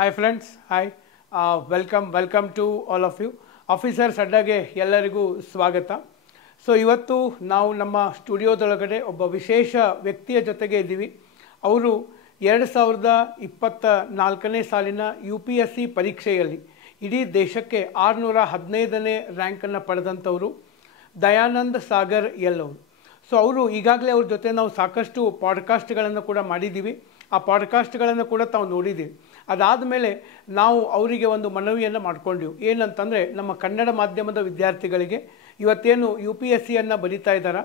Hi friends, hi. Welcome to all of you. Officers ಅಡ್ಡಾಗೆ ಎಲ್ಲರಿಗೂ ಸ್ವಾಗತ. ಸೊ ಇವತ್ತು ನಾವು ನಮ್ಮ ಸ್ಟುಡಿಯೋದೊಳಗಡೆ ಒಬ್ಬ ವಿಶೇಷ ವ್ಯಕ್ತಿಯ ಜೊತೆಗೆ ಇದ್ದೀವಿ. ಅವರು 2024ನೇ ಸಾಲಿನ UPSC ಪರೀಕ್ಷೆಯಲ್ಲಿ ಇಡೀ ದೇಶಕ್ಕೆ 615ನೇ ರ್ಯಾಂಕನ್ನು ಪಡೆದಂಥವರು ದಯಾನಂದ್ ಸಾಗರ್ ಎಲ್ ಅವರು. ಸೊ ಅವರು ಈಗಾಗಲೇ ಅವ್ರ ಜೊತೆ ನಾವು ಸಾಕಷ್ಟು ಪಾಡ್ಕಾಸ್ಟ್ಗಳನ್ನು ಕೂಡ ಮಾಡಿದ್ದೀವಿ. ಆ ಪಾಡ್ಕಾಸ್ಟ್ಗಳನ್ನು ಕೂಡ ತಾವು ನೋಡಿದ್ದೀವಿ. ಅದಾದಮೇಲೆ ನಾವು ಅವರಿಗೆ ಒಂದು ಮನವಿಯನ್ನು ಮಾಡ್ಕೊಂಡ್ವಿ. ಏನಂತಂದರೆ, ನಮ್ಮ ಕನ್ನಡ ಮಾಧ್ಯಮದ ವಿದ್ಯಾರ್ಥಿಗಳಿಗೆ ಇವತ್ತೇನು UPSCಯನ್ನು ಬರೀತಾ ಇದ್ದಾರೆ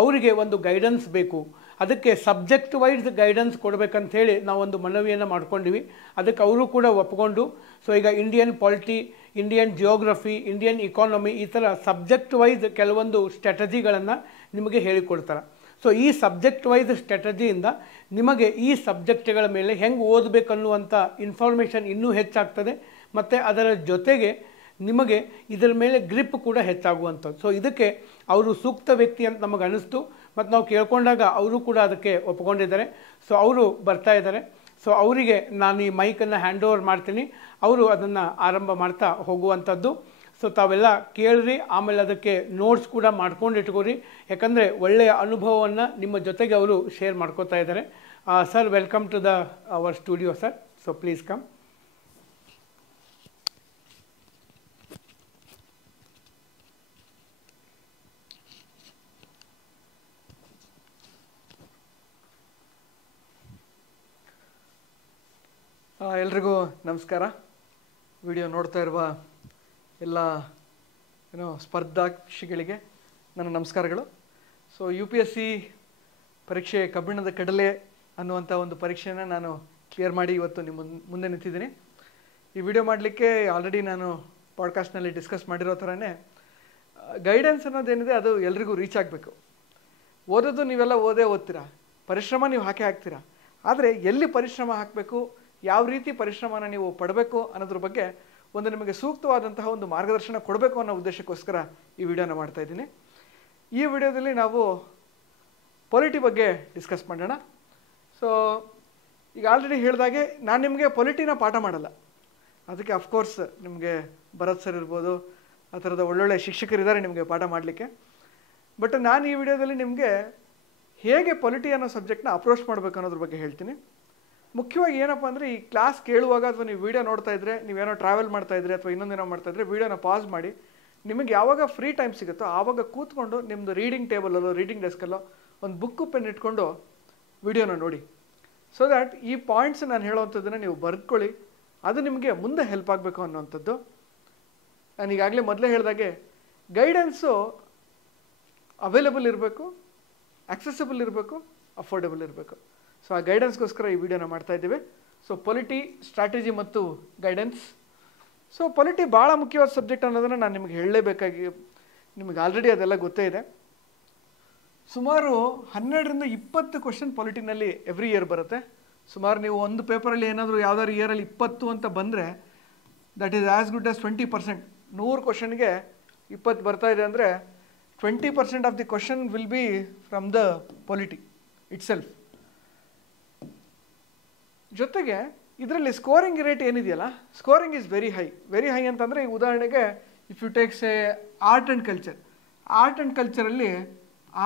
ಅವರಿಗೆ ಒಂದು ಗೈಡೆನ್ಸ್ ಬೇಕು. ಅದಕ್ಕೆ ಸಬ್ಜೆಕ್ಟ್ ವೈಸ್ ಗೈಡೆನ್ಸ್ ಕೊಡಬೇಕಂಥೇಳಿ ನಾವೊಂದು ಮನವಿಯನ್ನು ಮಾಡ್ಕೊಂಡಿವಿ. ಅದಕ್ಕೆ ಅವರು ಕೂಡ ಒಪ್ಕೊಂಡು, ಸೊ ಈಗ Indian polity, Indian geography, Indian economy, ಈ ಥರ ಸಬ್ಜೆಕ್ಟ್ ವೈಸ್ ಕೆಲವೊಂದು ಸ್ಟ್ರಾಟಜಿಗಳನ್ನು ನಿಮಗೆ ಹೇಳಿಕೊಡ್ತಾರೆ. ಸೊ ಈ ಸಬ್ಜೆಕ್ಟ್ ವೈಸ್ ಸ್ಟ್ರಾಟಜಿಯಿಂದ ನಿಮಗೆ ಈ ಸಬ್ಜೆಕ್ಟ್ಗಳ ಮೇಲೆ ಹೆಂಗೆ ಓದಬೇಕನ್ನುವಂಥ ಇನ್ಫಾರ್ಮೇಷನ್ ಇನ್ನೂ ಹೆಚ್ಚಾಗ್ತದೆ, ಮತ್ತು ಅದರ ಜೊತೆಗೆ ನಿಮಗೆ ಇದರ ಮೇಲೆ ಗ್ರಿಪ್ ಕೂಡ ಹೆಚ್ಚಾಗುವಂಥದ್ದು. ಸೊ ಇದಕ್ಕೆ ಅವರು ಸೂಕ್ತ ವ್ಯಕ್ತಿ ಅಂತ ನಮಗೆ ಅನ್ನಿಸ್ತು, ಮತ್ತು ನಾವು ಕೇಳ್ಕೊಂಡಾಗ ಅವರು ಕೂಡ ಅದಕ್ಕೆ ಒಪ್ಕೊಂಡಿದ್ದಾರೆ. ಸೊ ಅವರು ಬರ್ತಾ ಇದ್ದಾರೆ. ಸೊ ಅವರಿಗೆ ನಾನು ಈ ಮೈಕನ್ನು ಹ್ಯಾಂಡ್ ಓವರ್ ಮಾಡ್ತೀನಿ, ಅವರು ಅದನ್ನು ಆರಂಭ ಮಾಡ್ತಾ ಹೋಗುವಂಥದ್ದು. ಸೊ ತಾವೆಲ್ಲ ಕೇಳ್ರಿ, ಆಮೇಲೆ ಅದಕ್ಕೆ ನೋಟ್ಸ್ ಕೂಡ ಮಾಡ್ಕೊಂಡು ಇಟ್ಕೋರಿ, ಯಾಕಂದರೆ ಒಳ್ಳೆಯ ಅನುಭವವನ್ನು ನಿಮ್ಮ ಜೊತೆಗೆ ಅವರು ಶೇರ್ ಮಾಡ್ಕೋತಾ ಇದ್ದಾರೆ. Sir, welcome to the our studio sir. So please come. ಎಲ್ರಿಗೂ ನಮಸ್ಕಾರ. ವಿಡಿಯೋ ನೋಡ್ತಾ ಇರುವ ಎಲ್ಲ ಸ್ಪರ್ಧಾಕ್ಷಿಗಳಿಗೆ ನನ್ನ ನಮಸ್ಕಾರಗಳು. ಸೊ UPSC ಪರೀಕ್ಷೆ ಕಬ್ಬಿಣದ ಕಡಲೆ ಅನ್ನುವಂಥ ಒಂದು ಪರೀಕ್ಷೆಯನ್ನು ನಾನು ಕ್ಲಿಯರ್ ಮಾಡಿ ಇವತ್ತು ನಿಮ್ಮ ಮುಂದೆ ನಿಂತಿದ್ದೀನಿ. ಈ ವಿಡಿಯೋ ಮಾಡಲಿಕ್ಕೆ ಆಲ್ರೆಡಿ ನಾನು ಪಾಡ್ಕಾಸ್ಟ್ನಲ್ಲಿ ಡಿಸ್ಕಸ್ ಮಾಡಿರೋ ಥರನೇ ಗೈಡೆನ್ಸ್ ಅನ್ನೋದೇನಿದೆ ಅದು ಎಲ್ರಿಗೂ ರೀಚ್ ಆಗಬೇಕು. ಓದೋದು ನೀವೆಲ್ಲ ಓದ್ತೀರಾ, ಪರಿಶ್ರಮ ನೀವು ಹಾಕ್ತೀರಾ. ಆದರೆ ಎಲ್ಲಿ ಪರಿಶ್ರಮ ಹಾಕಬೇಕು, ಯಾವ ರೀತಿ ಪರಿಶ್ರಮನ ನೀವು ಪಡಬೇಕು ಅನ್ನೋದ್ರ ಬಗ್ಗೆ ಒಂದು ನಿಮಗೆ ಸೂಕ್ತವಾದಂತಹ ಒಂದು ಮಾರ್ಗದರ್ಶನ ಕೊಡಬೇಕು ಅನ್ನೋ ಉದ್ದೇಶಕ್ಕೋಸ್ಕರ ಈ ವಿಡಿಯೋನ ಮಾಡ್ತಾ ಇದ್ದೀನಿ. ಈ ವಿಡಿಯೋದಲ್ಲಿ ನಾವು ಪೊಲಿಟಿ ಬಗ್ಗೆ ಡಿಸ್ಕಸ್ ಮಾಡೋಣ. ಸೊ ಈಗ ಆಲ್ರೆಡಿ ಹೇಳಿದಾಗೆ ನಾನು ನಿಮಗೆ ಪೊಲಿಟಿನ ಪಾಠ ಮಾಡಲ್ಲ. ಅದಕ್ಕೆ ಅಫ್ಕೋರ್ಸ್ ನಿಮಗೆ ಭರತ್ ಸರ್ ಇರ್ಬೋದು, ಆ ಥರದ ಒಳ್ಳೊಳ್ಳೆ ಶಿಕ್ಷಕರಿದ್ದಾರೆ ನಿಮಗೆ ಪಾಠ ಮಾಡಲಿಕ್ಕೆ. ಬಟ್ ನಾನು ಈ ವಿಡಿಯೋದಲ್ಲಿ ನಿಮಗೆ ಹೇಗೆ ಪೊಲಿಟಿ ಅನ್ನೋ ಸಬ್ಜೆಕ್ಟ್ನ ಅಪ್ರೋಚ್ ಮಾಡಬೇಕು ಅನ್ನೋದ್ರ ಬಗ್ಗೆ ಹೇಳ್ತೀನಿ. ಮುಖ್ಯವಾಗಿ ಏನಪ್ಪ ಅಂದರೆ, ಈ ಕ್ಲಾಸ್ ಕೇಳುವಾಗ ಅಥವಾ ನೀವು ವೀಡಿಯೋ ನೋಡ್ತಾ ಇದ್ದರೆ, ನೀವೇನೋ ಟ್ರಾವೆಲ್ ಮಾಡ್ತಾ ಇದ್ದರೆ ಅಥವಾ ಇನ್ನೊಂದೇನೋ ಮಾಡ್ತಾ ಇದ್ದರೆ, ವೀಡಿಯೋನ ಪಾಸ್ ಮಾಡಿ ನಿಮಗೆ ಯಾವಾಗ ಫ್ರೀ ಟೈಮ್ ಸಿಗುತ್ತೋ ಆವಾಗ ಕೂತ್ಕೊಂಡು ನಿಮ್ಮದು ರೀಡಿಂಗ್ ಟೇಬಲಲ್ಲೋ ರೀಡಿಂಗ್ ಡೆಸ್ಕಲ್ಲೋ ಒಂದು ಬುಕ್ಕು ಪೆನ್ ಇಟ್ಕೊಂಡು ವೀಡಿಯೋನ ನೋಡಿ. ಸೊ ದ್ಯಾಟ್ ಈ ಪಾಯಿಂಟ್ಸ್ ನಾನು ಹೇಳೋವಂಥದ್ದನ್ನು ನೀವು ಬರ್ಕೊಳ್ಳಿ, ಅದು ನಿಮಗೆ ಮುಂದೆ ಹೆಲ್ಪ್ ಆಗಬೇಕು ಅನ್ನೋವಂಥದ್ದು. ನಾನು ಈಗಾಗಲೇ ಮೊದಲೇ ಹೇಳಿದಾಗೆ ಗೈಡೆನ್ಸು ಅವೈಲೇಬಲ್ ಇರಬೇಕು, ಆಕ್ಸೆಸಿಬಲ್ ಇರಬೇಕು, ಅಫೋರ್ಡೆಬಲ್ ಇರಬೇಕು. ಸೊ ಆ ಗೈಡೆನ್ಸ್ಗೋಸ್ಕರ ಈ ವಿಡಿಯೋನ ಮಾಡ್ತಾ ಇದ್ದೀವಿ. ಸೊ ಪೊಲಿಟಿ, ಸ್ಟ್ರಾಟಜಿ ಮತ್ತು ಗೈಡೆನ್ಸ್. ಸೊ ಪೊಲಿಟಿ ಭಾಳ ಮುಖ್ಯವಾದ ಸಬ್ಜೆಕ್ಟ್ ಅನ್ನೋದನ್ನು ನಾನು ನಿಮಗೆ ಹೇಳಲೇಬೇಕಾಗಿ, ನಿಮಗೆ ಆಲ್ರೆಡಿ ಅದೆಲ್ಲ ಗೊತ್ತೇ ಇದೆ. ಸುಮಾರು 12ರಿಂದ 20 ಕ್ವಶನ್ ಪೊಲಿಟಿನಲ್ಲಿ ಎವ್ರಿ ಇಯರ್ ಬರುತ್ತೆ. ಸುಮಾರು ನೀವು ಒಂದು ಪೇಪರಲ್ಲಿ ಏನಾದರೂ ಯಾವ್ದಾದ್ರು ಇಯರಲ್ಲಿ 20 ಅಂತ ಬಂದರೆ that is as good as 20%. 100 ಕ್ವಶನ್ಗೆ 20 ಬರ್ತಾ ಇದೆ ಅಂದರೆ 20% of the question will be from the polity itself. ಜೊತೆಗೆ ಇದರಲ್ಲಿ ಸ್ಕೋರಿಂಗ್ ರೇಟ್ ಏನಿದೆಯಲ್ಲ, ಸ್ಕೋರಿಂಗ್ ಈಸ್ ವೆರಿ ಹೈ ಅಂತಂದರೆ, ಈಗ ಉದಾಹರಣೆಗೆ if you takes a art and ಕಲ್ಚರಲ್ಲಿ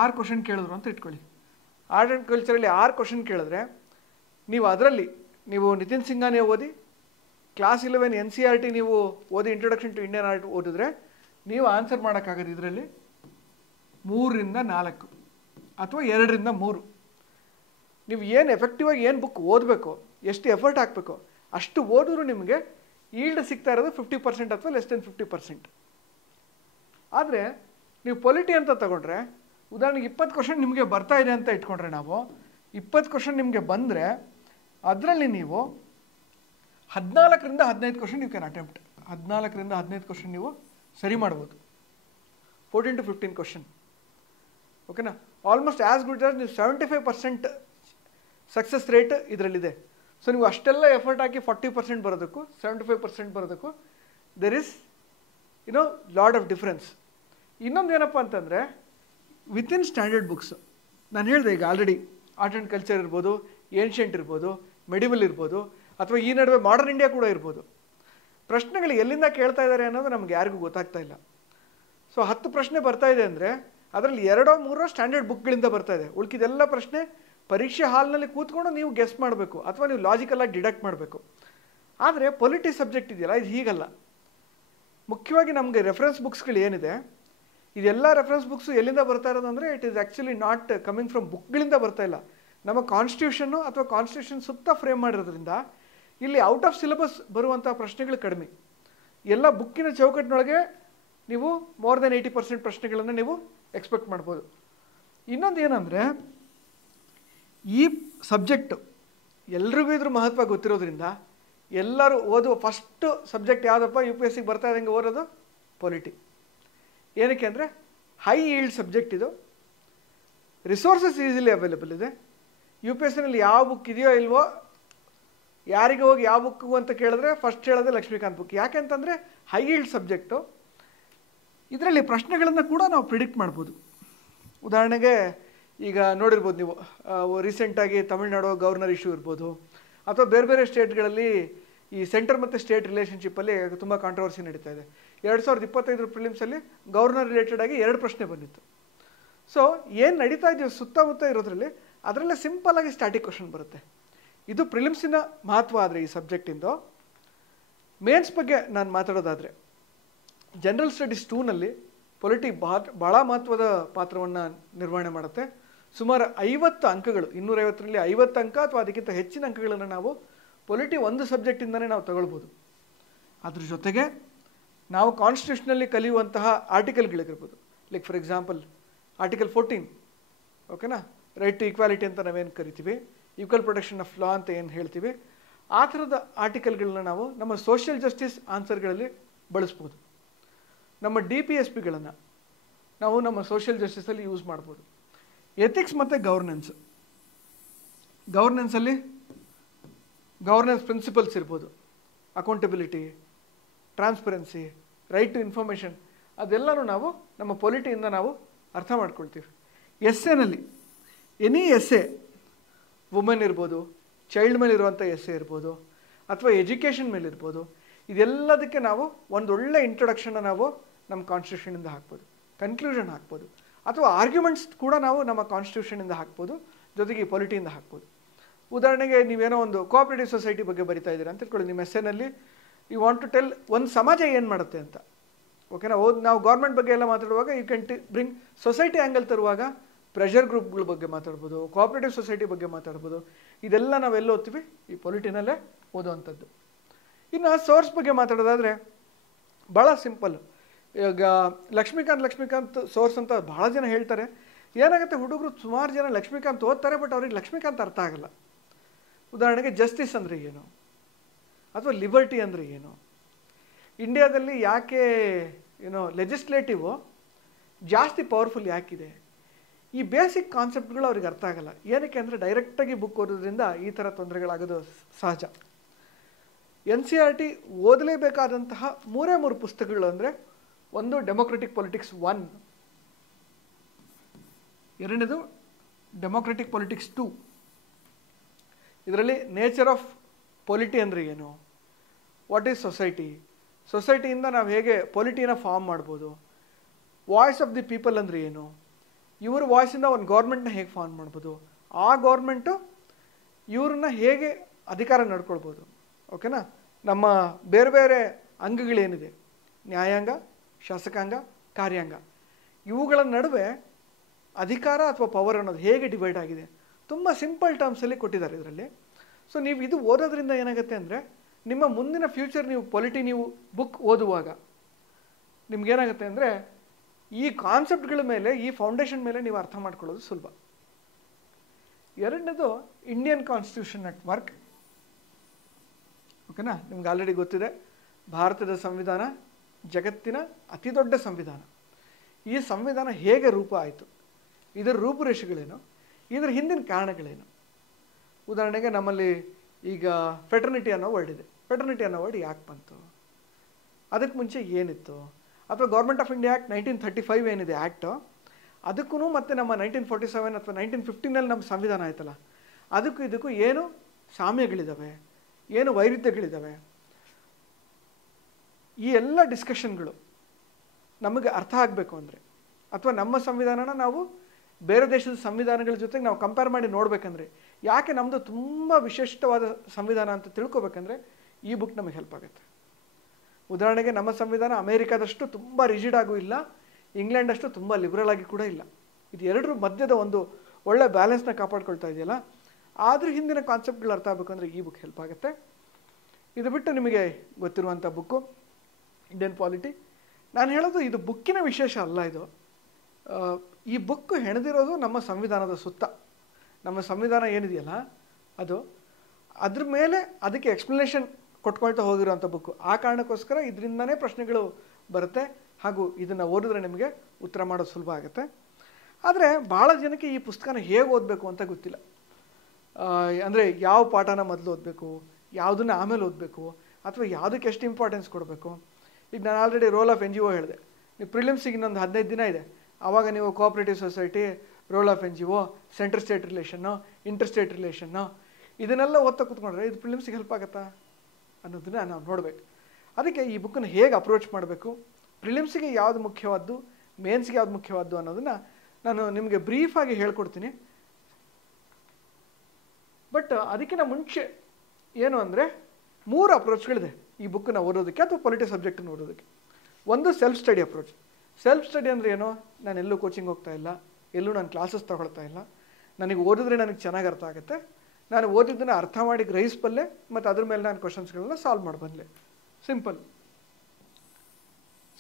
6 ಕ್ವಶನ್ ಕೇಳಿದ್ರು ಅಂತ ಇಟ್ಕೊಳ್ಳಿ. ಆರ್ಟ್ ಆ್ಯಂಡ್ ಕಲ್ಚರಲ್ಲಿ 6 ಕ್ವಶನ್ ಕೇಳಿದ್ರೆ ನೀವು ಅದರಲ್ಲಿ ನಿತಿನ್ ಸಿಂಘಾನೇ ಓದಿ, ಕ್ಲಾಸ್ 11 NCERT ನೀವು ಓದಿ, ಇಂಟ್ರೊಡಕ್ಷನ್ ಟು ಇಂಡಿಯನ್ ಆರ್ಟ್ ಓದಿದ್ರೆ ನೀವು ಆನ್ಸರ್ ಮಾಡೋಕ್ಕಾಗೋದು ಇದರಲ್ಲಿ 3ರಿಂದ 4 ಅಥವಾ 2ರಿಂದ 3. ನೀವು ಏನು ಎಫೆಕ್ಟಿವಾಗಿ ಏನು ಬುಕ್ ಓದಬೇಕು, ಎಷ್ಟು ಎಫರ್ಟ್ ಹಾಕಬೇಕು ಅಷ್ಟು ಓದಿದ್ರು ನಿಮಗೆ ಈಲ್ಡ್ ಸಿಗ್ತಾ ಇರೋದು 50% ಅಥವಾ ಲೆಸ್ ದೆನ್ 50%. ಆದರೆ ನೀವು ಪೊಲಿಟಿ ಅಂತ ತಗೊಂಡ್ರೆ, ಉದಾಹರಣೆಗೆ 20 ಕ್ವಶನ್ ನಿಮಗೆ ಬರ್ತಾ ಇದೆ ಅಂತ ಇಟ್ಕೊಂಡ್ರೆ, ನಾವು 20 ಕ್ವಶನ್ ನಿಮಗೆ ಬಂದರೆ ಅದರಲ್ಲಿ ನೀವು 14ರಿಂದ 15 ಕ್ವಶನ್ ಯು ಕ್ಯಾನ್ ಅಟೆಂಪ್ಟ್. 14ರಿಂದ 15 ಕ್ವಶನ್ ನೀವು ಸರಿ ಮಾಡ್ಬೋದು. 14 to 15 ಕ್ವಶನ್, ಓಕೆನಾ. ಆಲ್ಮೋಸ್ಟ್ ಆ್ಯಸ್ ಗುಡ್ ಆಸ್ ನೀವು 75% ಸಕ್ಸಸ್ ರೇಟ್ ಇದರಲ್ಲಿದೆ. ಸೊ ನೀವು ಅಷ್ಟೆಲ್ಲ ಎಫರ್ಟ್ ಹಾಕಿ 40% ಬರೋದಕ್ಕೂ 75% ಬರೋದಕ್ಕೂ there is lot of difference. ಇನ್ನೊಂದು ಏನಪ್ಪ ಅಂತಂದರೆ, ವಿತಿನ್ ಸ್ಟ್ಯಾಂಡರ್ಡ್ ಬುಕ್ಸ್ ನಾನು ಹೇಳಿದೆ ಈಗ ಆಲ್ರೆಡಿ, ಆರ್ಟ್ ಆ್ಯಂಡ್ ಕಲ್ಚರ್ ಇರ್ಬೋದು, ಏನ್ಷಿಯಂಟ್ ಇರ್ಬೋದು, ಮೆಡಿವಲ್ ಇರ್ಬೋದು, ಅಥವಾ ಈ ನಡುವೆ ಮಾಡರ್ನ್ ಇಂಡಿಯಾ ಕೂಡ ಇರ್ಬೋದು. ಪ್ರಶ್ನೆಗಳು ಎಲ್ಲಿಂದ ಕೇಳ್ತಾ ಇದ್ದಾರೆ ಅನ್ನೋದು ನಮ್ಗೆ ಯಾರಿಗೂ ಗೊತ್ತಾಗ್ತಾ ಇಲ್ಲ. ಸೊ 10 ಪ್ರಶ್ನೆ ಬರ್ತಾ ಇದೆ ಅಂದರೆ ಅದರಲ್ಲಿ 2-3 ಸ್ಟ್ಯಾಂಡರ್ಡ್ ಬುಕ್ಗಳಿಂದ ಬರ್ತಾ ಇದೆ. ಉಳ್ಕಿದೆಲ್ಲ ಪ್ರಶ್ನೆ ಪರೀಕ್ಷೆ ಹಾಲ್ನಲ್ಲಿ ಕೂತ್ಕೊಂಡು ನೀವು ಗೆಸ್ ಮಾಡಬೇಕು ಅಥವಾ ನೀವು ಲಾಜಿಕಲಾಗಿ ಡಿಡಕ್ಟ್ ಮಾಡಬೇಕು. ಆದರೆ ಪೊಲಿಟಿ ಸಬ್ಜೆಕ್ಟ್ ಇದೆಯಲ್ಲ, ಇದು ಹೀಗಲ್ಲ. ಮುಖ್ಯವಾಗಿ ನಮಗೆ ರೆಫರೆನ್ಸ್ ಬುಕ್ಸ್ಗಳು ಏನಿದೆ, ಇದೆಲ್ಲ ರೆಫರೆನ್ಸ್ ಬುಕ್ಸು ಎಲ್ಲಿಂದ ಬರ್ತಾ ಇರೋದು ಅಂದರೆ it is actually not coming from ಬುಕ್ಗಳಿಂದ ಬರ್ತಾ ಇಲ್ಲ. ನಮ್ಮ ಕಾನ್ಸ್ಟಿಟ್ಯೂಷನ್ನು ಅಥವಾ ಕಾನ್ಸ್ಟಿಟ್ಯೂಷನ್ ಸುತ್ತ ಫ್ರೇಮ್ ಮಾಡಿರೋದ್ರಿಂದ ಇಲ್ಲಿ ಔಟ್ ಆಫ್ ಸಿಲೆಬಸ್ ಬರುವಂಥ ಪ್ರಶ್ನೆಗಳು ಕಡಿಮೆ. ಎಲ್ಲ ಬುಕ್ಕಿನ ಚೌಕಟ್ಟಿನೊಳಗೆ ನೀವು ಮೋರ್ ದೆನ್ 80% ಪ್ರಶ್ನೆಗಳನ್ನು ನೀವು ಎಕ್ಸ್ಪೆಕ್ಟ್ ಮಾಡ್ಬೋದು. ಇನ್ನೊಂದು ಏನಂದರೆ, ಈ ಸಬ್ಜೆಕ್ಟು ಎಲ್ರಿಗೂ ಇದ್ರ ಮಹತ್ವ ಗೊತ್ತಿರೋದ್ರಿಂದ ಎಲ್ಲರೂ ಓದುವ ಫಸ್ಟು ಸಬ್ಜೆಕ್ಟ್ ಯಾವುದಪ್ಪ UPSCಗೆ ಬರ್ತಾ ಇದ್ದಂಗೆ ಓದೋದು ಪೊಲಿಟಿ. ಏನಕ್ಕೆ ಅಂದರೆ ಹೈ ಈಲ್ಡ್ ಸಬ್ಜೆಕ್ಟ್ ಇದು, ರಿಸೋರ್ಸಸ್ ಈಸಿಲಿ ಅವೈಲೇಬಲ್ ಇದೆ. UPSCನಲ್ಲಿ ಯಾವ ಬುಕ್ ಇದೆಯೋ ಇಲ್ವೋ, ಯಾರಿಗೆ ಹೋಗಿ ಯಾವ ಬುಕ್ಕು ಅಂತ ಕೇಳಿದ್ರೆ ಫಸ್ಟ್ ಹೇಳೋದೇ ಲಕ್ಷ್ಮೀಕಾಂತ್ ಬುಕ್. ಯಾಕೆಂತಂದರೆ ಹೈ ಈಲ್ಡ್ ಸಬ್ಜೆಕ್ಟು. ಇದರಲ್ಲಿ ಪ್ರಶ್ನೆಗಳನ್ನು ಕೂಡ ನಾವು ಪ್ರಿಡಿಕ್ಟ್ ಮಾಡ್ಬೋದು. ಉದಾಹರಣೆಗೆ ಈಗ ನೋಡಿರ್ಬೋದು ನೀವು, ರೀಸೆಂಟಾಗಿ ತಮಿಳ್ನಾಡು ಗವರ್ನರ್ ಇಶ್ಯೂ ಇರ್ಬೋದು, ಅಥವಾ ಬೇರೆ ಬೇರೆ ಸ್ಟೇಟ್ಗಳಲ್ಲಿ ಈ ಸೆಂಟರ್ ಮತ್ತು ಸ್ಟೇಟ್ ರಿಲೇಷನ್ಶಿಪ್ಪಲ್ಲಿ ತುಂಬ ಕಾಂಟ್ರವರ್ಸಿ ನಡೀತಾ ಇದೆ. 2025 ಪ್ರಿಲಿಮ್ಸಲ್ಲಿ ಗವರ್ನರ್ ರಿಲೇಟೆಡ್ ಆಗಿ 2 ಪ್ರಶ್ನೆ ಬಂದಿತ್ತು. ಸೊ ಏನು ನಡೀತಾ ಇದೆಯೋ ಸುತ್ತಮುತ್ತ ಇರೋದ್ರಲ್ಲಿ ಅದರಲ್ಲೇ ಸಿಂಪಲ್ಲಾಗಿ ಸ್ಟ್ಯಾಟಿಕ್ ಕ್ವಶನ್ ಬರುತ್ತೆ. ಇದು ಪ್ರಿಲಿಮ್ಸಿನ ಮಹತ್ವ. ಆದರೆ ಈ ಸಬ್ಜೆಕ್ಟಿಂದು ಮೇನ್ಸ್ ಬಗ್ಗೆ ನಾನು ಮಾತಾಡೋದಾದರೆ, ಜನರಲ್ ಸ್ಟಡೀಸ್ 2ನಲ್ಲಿ ಪೊಲಿಟಿ ಭಾಳ ಮಹತ್ವದ ಪಾತ್ರವನ್ನು ನಿರ್ವಹಣೆ ಮಾಡುತ್ತೆ. ಸುಮಾರು 50 ಅಂಕಗಳು, 250ರಲ್ಲಿ 50 ಅಂಕ ಅಥವಾ ಅದಕ್ಕಿಂತ ಹೆಚ್ಚಿನ ಅಂಕಗಳನ್ನು ನಾವು ಪೊಲಿಟಿ ಒಂದು ಸಬ್ಜೆಕ್ಟಿಂದನೇ ನಾವು ತಗೊಳ್ಬೋದು. ಅದ್ರ ಜೊತೆಗೆ ನಾವು ಕಾನ್ಸ್ಟಿಟ್ಯೂಷನಲ್ಲಿ ಕಲಿಯುವಂತಹ ಆರ್ಟಿಕಲ್ಗಳಿಗಿರ್ಬೋದು, ಲೈಕ್ ಫಾರ್ ಎಕ್ಸಾಂಪಲ್ ಆರ್ಟಿಕಲ್ 14, ಓಕೆನಾ, ರೈಟ್ ಟು ಈಕ್ವಾಲಿಟಿ ಅಂತ ನಾವೇನು ಕರಿತೀವಿ, ಈಕ್ವಲ್ ಪ್ರೊಟೆಕ್ಷನ್ ಆಫ್ ಲಾ ಅಂತ ಏನು ಹೇಳ್ತೀವಿ, ಆ ಥರದ ಆರ್ಟಿಕಲ್ಗಳನ್ನ ನಾವು ನಮ್ಮ ಸೋಷಿಯಲ್ ಜಸ್ಟಿಸ್ ಆನ್ಸರ್ಗಳಲ್ಲಿ ಬಳಸ್ಬೋದು. ನಮ್ಮ DPSPಗಳನ್ನು ನಾವು ನಮ್ಮ ಸೋಷಿಯಲ್ ಜಸ್ಟಿಸಲ್ಲಿ ಯೂಸ್ ಮಾಡ್ಬೋದು. ಎಥಿಕ್ಸ್ ಮತ್ತು ಗವರ್ನೆನ್ಸಲ್ಲಿ ಗವರ್ನೆನ್ಸ್ ಪ್ರಿನ್ಸಿಪಲ್ಸ್ ಇರ್ಬೋದು, accountability, transparency, right to information, ಅದೆಲ್ಲನೂ ನಾವು ನಮ್ಮ ಪೊಲಿಟಿಯಿಂದ ನಾವು ಅರ್ಥ ಮಾಡ್ಕೊಳ್ತೀವಿ. ಎಸ್ಸೆನಲ್ಲಿ ಎನಿ ಎಸ್ಸೆ, ವುಮೆನ್ ಇರ್ಬೋದು, ಚೈಲ್ಡ್ ಮೇಲೆ ಇರುವಂಥ ಎಸ್ಸೆ ಇರ್ಬೋದು, ಅಥವಾ ಎಜುಕೇಷನ್ ಮೇಲೆ ಇರ್ಬೋದು, ಇದೆಲ್ಲದಕ್ಕೆ ನಾವು ಒಂದೊಳ್ಳೆ ಇಂಟ್ರೊಡಕ್ಷನ್ನ ನಾವು ನಮ್ಮ ಕಾನ್ಸ್ಟಿಟ್ಯೂಷನಿಂದ ಹಾಕ್ಬೋದು, ಕನ್ಕ್ಲೂಷನ್ ಹಾಕ್ಬೋದು, ಅಥವಾ ಆರ್ಗ್ಯುಮೆಂಟ್ಸ್ ಕೂಡ ನಾವು ನಮ್ಮ ಕಾನ್ಸ್ಟಿಟ್ಯೂಷನಿಂದ ಹಾಕ್ಬೋದು, ಜೊತೆಗೆ ಈ ಪೊಲಿಟಿಯಿಂದ ಹಾಕ್ಬೋದು. ಉದಾಹರಣೆಗೆ ನೀವೇನೋ ಒಂದು ಕೋಆಪರೇಟಿವ್ ಸೊಸೈಟಿ ಬಗ್ಗೆ ಬರಿತಾ ಇದ್ದೀರಾ ಅಂತ ತಿಳ್ಕೊಳ್ಳಿ. ನಿಮ್ಮ ಎಸ್ಸೆನಲ್ಲಿ ಯು ವಾಂಟ್ ಟು ಟೆಲ್ ಒಂದು ಸಮಾಜ ಏನು ಮಾಡುತ್ತೆ ಅಂತ, ಓಕೆನಾ. ನಾವು ಗೌರ್ಮೆಂಟ್ ಬಗ್ಗೆ ಎಲ್ಲ ಮಾತಾಡುವಾಗ you can bring society angle ತರುವಾಗ ಪ್ರೆಷರ್ ಗ್ರೂಪ್ಗಳ ಬಗ್ಗೆ ಮಾತಾಡ್ಬೋದು, ಕೋಆಪರೇಟಿವ್ ಸೊಸೈಟಿ ಬಗ್ಗೆ ಮಾತಾಡ್ಬೋದು. ಇದೆಲ್ಲ ನಾವೆಲ್ಲ ಓದ್ತೀವಿ ಈ ಪೊಲಿಟಿನಲ್ಲೇ ಓದುವಂಥದ್ದು. ಇನ್ನು ಸೋರ್ಸ್ ಬಗ್ಗೆ ಮಾತಾಡೋದಾದರೆ ಭಾಳ ಸಿಂಪಲ್. ಈಗ ಲಕ್ಷ್ಮೀಕಾಂತ್ ಸೋರ್ಸ್ ಅಂತ ಭಾಳ ಜನ ಹೇಳ್ತಾರೆ. ಏನಾಗುತ್ತೆ, ಹುಡುಗರು ಸುಮಾರು ಜನ ಲಕ್ಷ್ಮೀಕಾಂತ್ ಓದ್ತಾರೆ, ಬಟ್ ಅವ್ರಿಗೆ ಲಕ್ಷ್ಮೀಕಾಂತ್ ಅರ್ಥ ಆಗಲ್ಲ. ಉದಾಹರಣೆಗೆ ಜಸ್ಟಿಸ್ ಅಂದರೆ ಏನು, ಅಥವಾ ಲಿಬರ್ಟಿ ಅಂದರೆ ಏನು, ಇಂಡಿಯಾದಲ್ಲಿ ಯಾಕೆ ಲೆಜಿಸ್ಲೇಟಿವು ಜಾಸ್ತಿ ಪವರ್ಫುಲ್ ಯಾಕಿದೆ, ಈ ಬೇಸಿಕ್ ಕಾನ್ಸೆಪ್ಟ್ಗಳು ಅವ್ರಿಗೆ ಅರ್ಥ ಆಗಲ್ಲ. ಏನಕ್ಕೆ ಅಂದರೆ ಡೈರೆಕ್ಟಾಗಿ ಬುಕ್ ಓದೋದ್ರಿಂದ ಈ ಥರ ತೊಂದರೆಗಳಾಗೋದು ಸಹಜ. NCERT ಓದಲೇಬೇಕಾದಂತಹ 3 ಪುಸ್ತಕಗಳು ಅಂದರೆ, ಒಂದು ಡೆಮೊಕ್ರೆಟಿಕ್ ಪೊಲಿಟಿಕ್ಸ್ 1, ಎರಡನೇದು ಡೆಮೊಕ್ರೆಟಿಕ್ ಪೊಲಿಟಿಕ್ಸ್ 2. ಇದರಲ್ಲಿ ನೇಚರ್ ಆಫ್ ಪೊಲಿಟಿ ಅಂದರೆ ಏನು, ವಾಟ್ ಈಸ್ ಸೊಸೈಟಿಯಿಂದ ನಾವು ಹೇಗೆ ಪೊಲಿಟಿನ ಫಾರ್ಮ್ ಮಾಡ್ಬೋದು, ವಾಯ್ಸ್ ಆಫ್ ದಿ ಪೀಪಲ್ ಅಂದರೆ ಏನು, ಇವ್ರ ವಾಯ್ಸಿಂದ ಒಂದು ಗೌರ್ಮೆಂಟ್ನ ಹೇಗೆ ಫಾರ್ಮ್ ಮಾಡ್ಬೋದು, ಆ ಗೌರ್ಮೆಂಟು ಇವ್ರನ್ನ ಹೇಗೆ ಅಧಿಕಾರ ನಡ್ಕೊಳ್ಬೋದು, ಓಕೆನಾ. ನಮ್ಮ ಬೇರೆ ಬೇರೆ ಅಂಗಗಳೇನಿದೆ, ನ್ಯಾಯಾಂಗ, ಶಾಸಕಾಂಗ, ಕಾರ್ಯಾಂಗ, ಇವುಗಳ ನಡುವೆ ಅಧಿಕಾರ ಅಥವಾ ಪವರ್ ಅನ್ನೋದು ಹೇಗೆ ಡಿವೈಡ್ ಆಗಿದೆ, ತುಂಬ ಸಿಂಪಲ್ ಟರ್ಮ್ಸಲ್ಲಿ ಕೊಟ್ಟಿದ್ದಾರೆ ಇದರಲ್ಲಿ. ಸೊ ನೀವು ಇದು ಓದೋದ್ರಿಂದ ಏನಾಗುತ್ತೆ ಅಂದರೆ, ನಿಮ್ಮ ಮುಂದಿನ ಫ್ಯೂಚರ್ ನೀವು ಬುಕ್ ಓದುವಾಗ ನಿಮ್ಗೇನಾಗುತ್ತೆ ಅಂದರೆ, ಈ ಕಾನ್ಸೆಪ್ಟ್ಗಳ ಮೇಲೆ, ಈ ಫೌಂಡೇಶನ್ ಮೇಲೆ ನೀವು ಅರ್ಥ ಮಾಡ್ಕೊಳ್ಳೋದು ಸುಲಭ. ಎರಡನೇದು ಇಂಡಿಯನ್ ಕಾನ್ಸ್ಟಿಟ್ಯೂಷನ್ ಅಟ್ ವರ್ಕ್, ಓಕೆನಾ. ನಿಮ್ಗೆ ಆಲ್ರೆಡಿ ಗೊತ್ತಿದೆ, ಭಾರತದ ಸಂವಿಧಾನ ಜಗತ್ತಿನ ಅತಿ ದೊಡ್ಡ ಸಂವಿಧಾನ. ಈ ಸಂವಿಧಾನ ಹೇಗೆ ರೂಪ ಆಯಿತು, ಇದರ ರೂಪುರೇಷೆಗಳೇನು, ಇದರ ಹಿಂದಿನ ಕಾರಣಗಳೇನು. ಉದಾಹರಣೆಗೆ ನಮ್ಮಲ್ಲಿ ಈಗ ಫೆಟರ್ನಿಟಿ ಅನ್ನೋ ವರ್ಡ್ ಇದೆ. ಫೆಟರ್ನಿಟಿ ಅನ್ನೋ ವರ್ಡ್ ಯಾಕೆ ಬಂತು, ಅದಕ್ಕೆ ಮುಂಚೆ ಏನಿತ್ತು, ಅಥವಾ ಗೌರ್ಮೆಂಟ್ ಆಫ್ ಇಂಡಿಯಾ ಆ್ಯಕ್ಟ್ 1935 ಏನಿದೆ ಆ್ಯಕ್ಟು, ಅದಕ್ಕೂ ಮತ್ತು ನಮ್ಮ 1947 ಅಥವಾ 1915ನಲ್ಲಿ ನಮ್ಮ ಸಂವಿಧಾನ ಆಯ್ತಲ್ಲ, ಅದಕ್ಕೂ ಇದಕ್ಕೂ ಏನು ಸಾಮ್ಯಗಳಿದ್ದಾವೆ, ಏನು ವೈರುಧ್ಯಗಳಿದ್ದಾವೆ, ಈ ಎಲ್ಲ ಡಿಸ್ಕಷನ್ಗಳು ನಮಗೆ ಅರ್ಥ ಆಗಬೇಕು ಅಂದರೆ, ಅಥವಾ ನಮ್ಮ ಸಂವಿಧಾನನ ನಾವು ಬೇರೆ ದೇಶದ ಸಂವಿಧಾನಗಳ ಜೊತೆಗೆ ನಾವು ಕಂಪೇರ್ ಮಾಡಿ ನೋಡಬೇಕಂದ್ರೆ, ಯಾಕೆ ನಮ್ಮದು ತುಂಬ ವಿಶಿಷ್ಟವಾದ ಸಂವಿಧಾನ ಅಂತ ತಿಳ್ಕೊಬೇಕಂದ್ರೆ ಈ ಬುಕ್ ನಮಗೆ ಹೆಲ್ಪ್ ಆಗುತ್ತೆ. ಉದಾಹರಣೆಗೆ ನಮ್ಮ ಸಂವಿಧಾನ ಅಮೇರಿಕಾದಷ್ಟು ತುಂಬ ರಿಜಿಡ್ ಆಗೂ ಇಲ್ಲ, ಇಂಗ್ಲೆಂಡ್ ಅಷ್ಟು ತುಂಬ ಲಿಬರಲ್ ಆಗಿ ಕೂಡ ಇಲ್ಲ. ಇದು ಎರಡರ ಮಧ್ಯದ ಒಂದು ಒಳ್ಳೆ ಬ್ಯಾಲೆನ್ಸ್ನ ಕಾಪಾಡ್ಕೊಳ್ತಾ ಇದೆಯಲ್ಲ, ಆದ್ರ ಹಿಂದಿನ ಕಾನ್ಸೆಪ್ಟ್ಗಳು ಅರ್ಥ ಆಗಬೇಕು ಅಂದರೆ ಈ ಬುಕ್ ಹೆಲ್ಪ್ ಆಗುತ್ತೆ. ಇದು ಬಿಟ್ಟು ನಿಮಗೆ ಗೊತ್ತಿರುವಂಥ ಬುಕ್ಕು ಇಂಡಿಯನ್ ಪಾಲಿಟಿ. ನಾನು ಹೇಳೋದು ಇದು ಬುಕ್ಕಿನ ವಿಶೇಷ ಅಲ್ಲ. ಇದು ಈ ಬುಕ್ ಹೆಣೆದಿರೋದು ನಮ್ಮ ಸಂವಿಧಾನದ ಸುತ್ತ. ನಮ್ಮ ಸಂವಿಧಾನ ಏನಿದೆಯಲ್ಲ ಅದು, ಅದ್ರ ಮೇಲೆ ಅದಕ್ಕೆ ಎಕ್ಸ್ಪ್ಲನೇಷನ್ ಕೊಟ್ಕೊಳ್ತಾ ಹೋಗಿರೋಂಥ ಬುಕ್ಕು. ಆ ಕಾರಣಕ್ಕೋಸ್ಕರ ಇದರಿಂದನೇ ಪ್ರಶ್ನೆಗಳು ಬರುತ್ತೆ, ಹಾಗೂ ಇದನ್ನು ಓದಿದ್ರೆ ನಿಮಗೆ ಉತ್ತರ ಮಾಡೋದು ಸುಲಭ ಆಗುತ್ತೆ. ಆದರೆ ಭಾಳ ಜನಕ್ಕೆ ಈ ಪುಸ್ತಕನ ಹೇಗೆ ಓದಬೇಕು ಅಂತ ಗೊತ್ತಿಲ್ಲ. ಅಂದರೆ ಯಾವ ಪಾಠನ ಮೊದಲು ಓದಬೇಕು, ಯಾವುದನ್ನು ಆಮೇಲೆ ಓದಬೇಕು, ಅಥವಾ ಯಾವುದಕ್ಕೆ ಎಷ್ಟು ಇಂಪಾರ್ಟೆನ್ಸ್ ಕೊಡಬೇಕು. ಈಗ ನಾನು ಆಲ್ರೆಡಿ ರೋಲ್ ಆಫ್ NGO ಹೇಳಿದೆ. ನೀವು ಪ್ರಿಲಿಮ್ಸಿಗೆ ಇನ್ನೊಂದು 15 ದಿನ ಇದೆ, ಆವಾಗ ನೀವು cooperative society, role of NGO, centre state ರಿಲೇಷನ್ನು, ಇಂಟರ್ ಸ್ಟೇಟ್ ರಿಲೇಷನ್ನು ಇದನ್ನೆಲ್ಲ ಓದ್ತಾ ಕೂತ್ಕೊಂಡ್ರೆ ಇದು ಪ್ರಿಲಿಮ್ಸಿಗೆ ಹೆಲ್ಪ್ ಆಗುತ್ತಾ ಅನ್ನೋದನ್ನ ನಾವು ನೋಡಬೇಕು. ಅದಕ್ಕೆ ಈ ಬುಕ್ಕನ್ನು ಹೇಗೆ ಅಪ್ರೋಚ್ ಮಾಡಬೇಕು, ಪ್ರಿಲಿಮ್ಸಿಗೆ ಯಾವುದು ಮುಖ್ಯವಾದ್ದು, ಮೇನ್ಸ್ಗೆ ಯಾವುದು ಮುಖ್ಯವಾದ್ದು ಅನ್ನೋದನ್ನು ನಾನು ನಿಮಗೆ ಬ್ರೀಫಾಗಿ ಹೇಳ್ಕೊಡ್ತೀನಿ. ಬಟ್ ಅದಕ್ಕಿಂತ ಮುಂಚೆ ಏನು ಅಂದರೆ 3 ಅಪ್ರೋಚ್ಗಳಿದೆ ಈ ಬುಕ್ಕನ್ನು ಓದೋದಕ್ಕೆ ಅಥವಾ ಪೊಲಿಟಿ ಸಬ್ಜೆಕ್ಟನ್ನು ಓದೋದಕ್ಕೆ. ಒಂದು self study approach. Self study ಅಂದರೆ ಏನು, ನಾನು ಎಲ್ಲೂ ಕೋಚಿಂಗ್ ಹೋಗ್ತಾ ಇಲ್ಲ, ಎಲ್ಲೂ ನಾನು ಕ್ಲಾಸಸ್ ತಗೊಳ್ತಾ ಇಲ್ಲ, ನನಗೆ ಓದಿದ್ರೆ ನನಗೆ ಚೆನ್ನಾಗಿ ಅರ್ಥ ಆಗುತ್ತೆ, ನಾನು ಓದಿದ್ದನ್ನು ಅರ್ಥ ಮಾಡಿ ಗ್ರಹಿಸಬಲ್ಲೆ, ಮತ್ತು ಅದ್ರ ಮೇಲೆ ನಾನು ಕ್ವಶನ್ಸ್ಗಳನ್ನ ಸಾಲ್ವ್ ಮಾಡಬಲ್ಲೆ. ಸಿಂಪಲ್.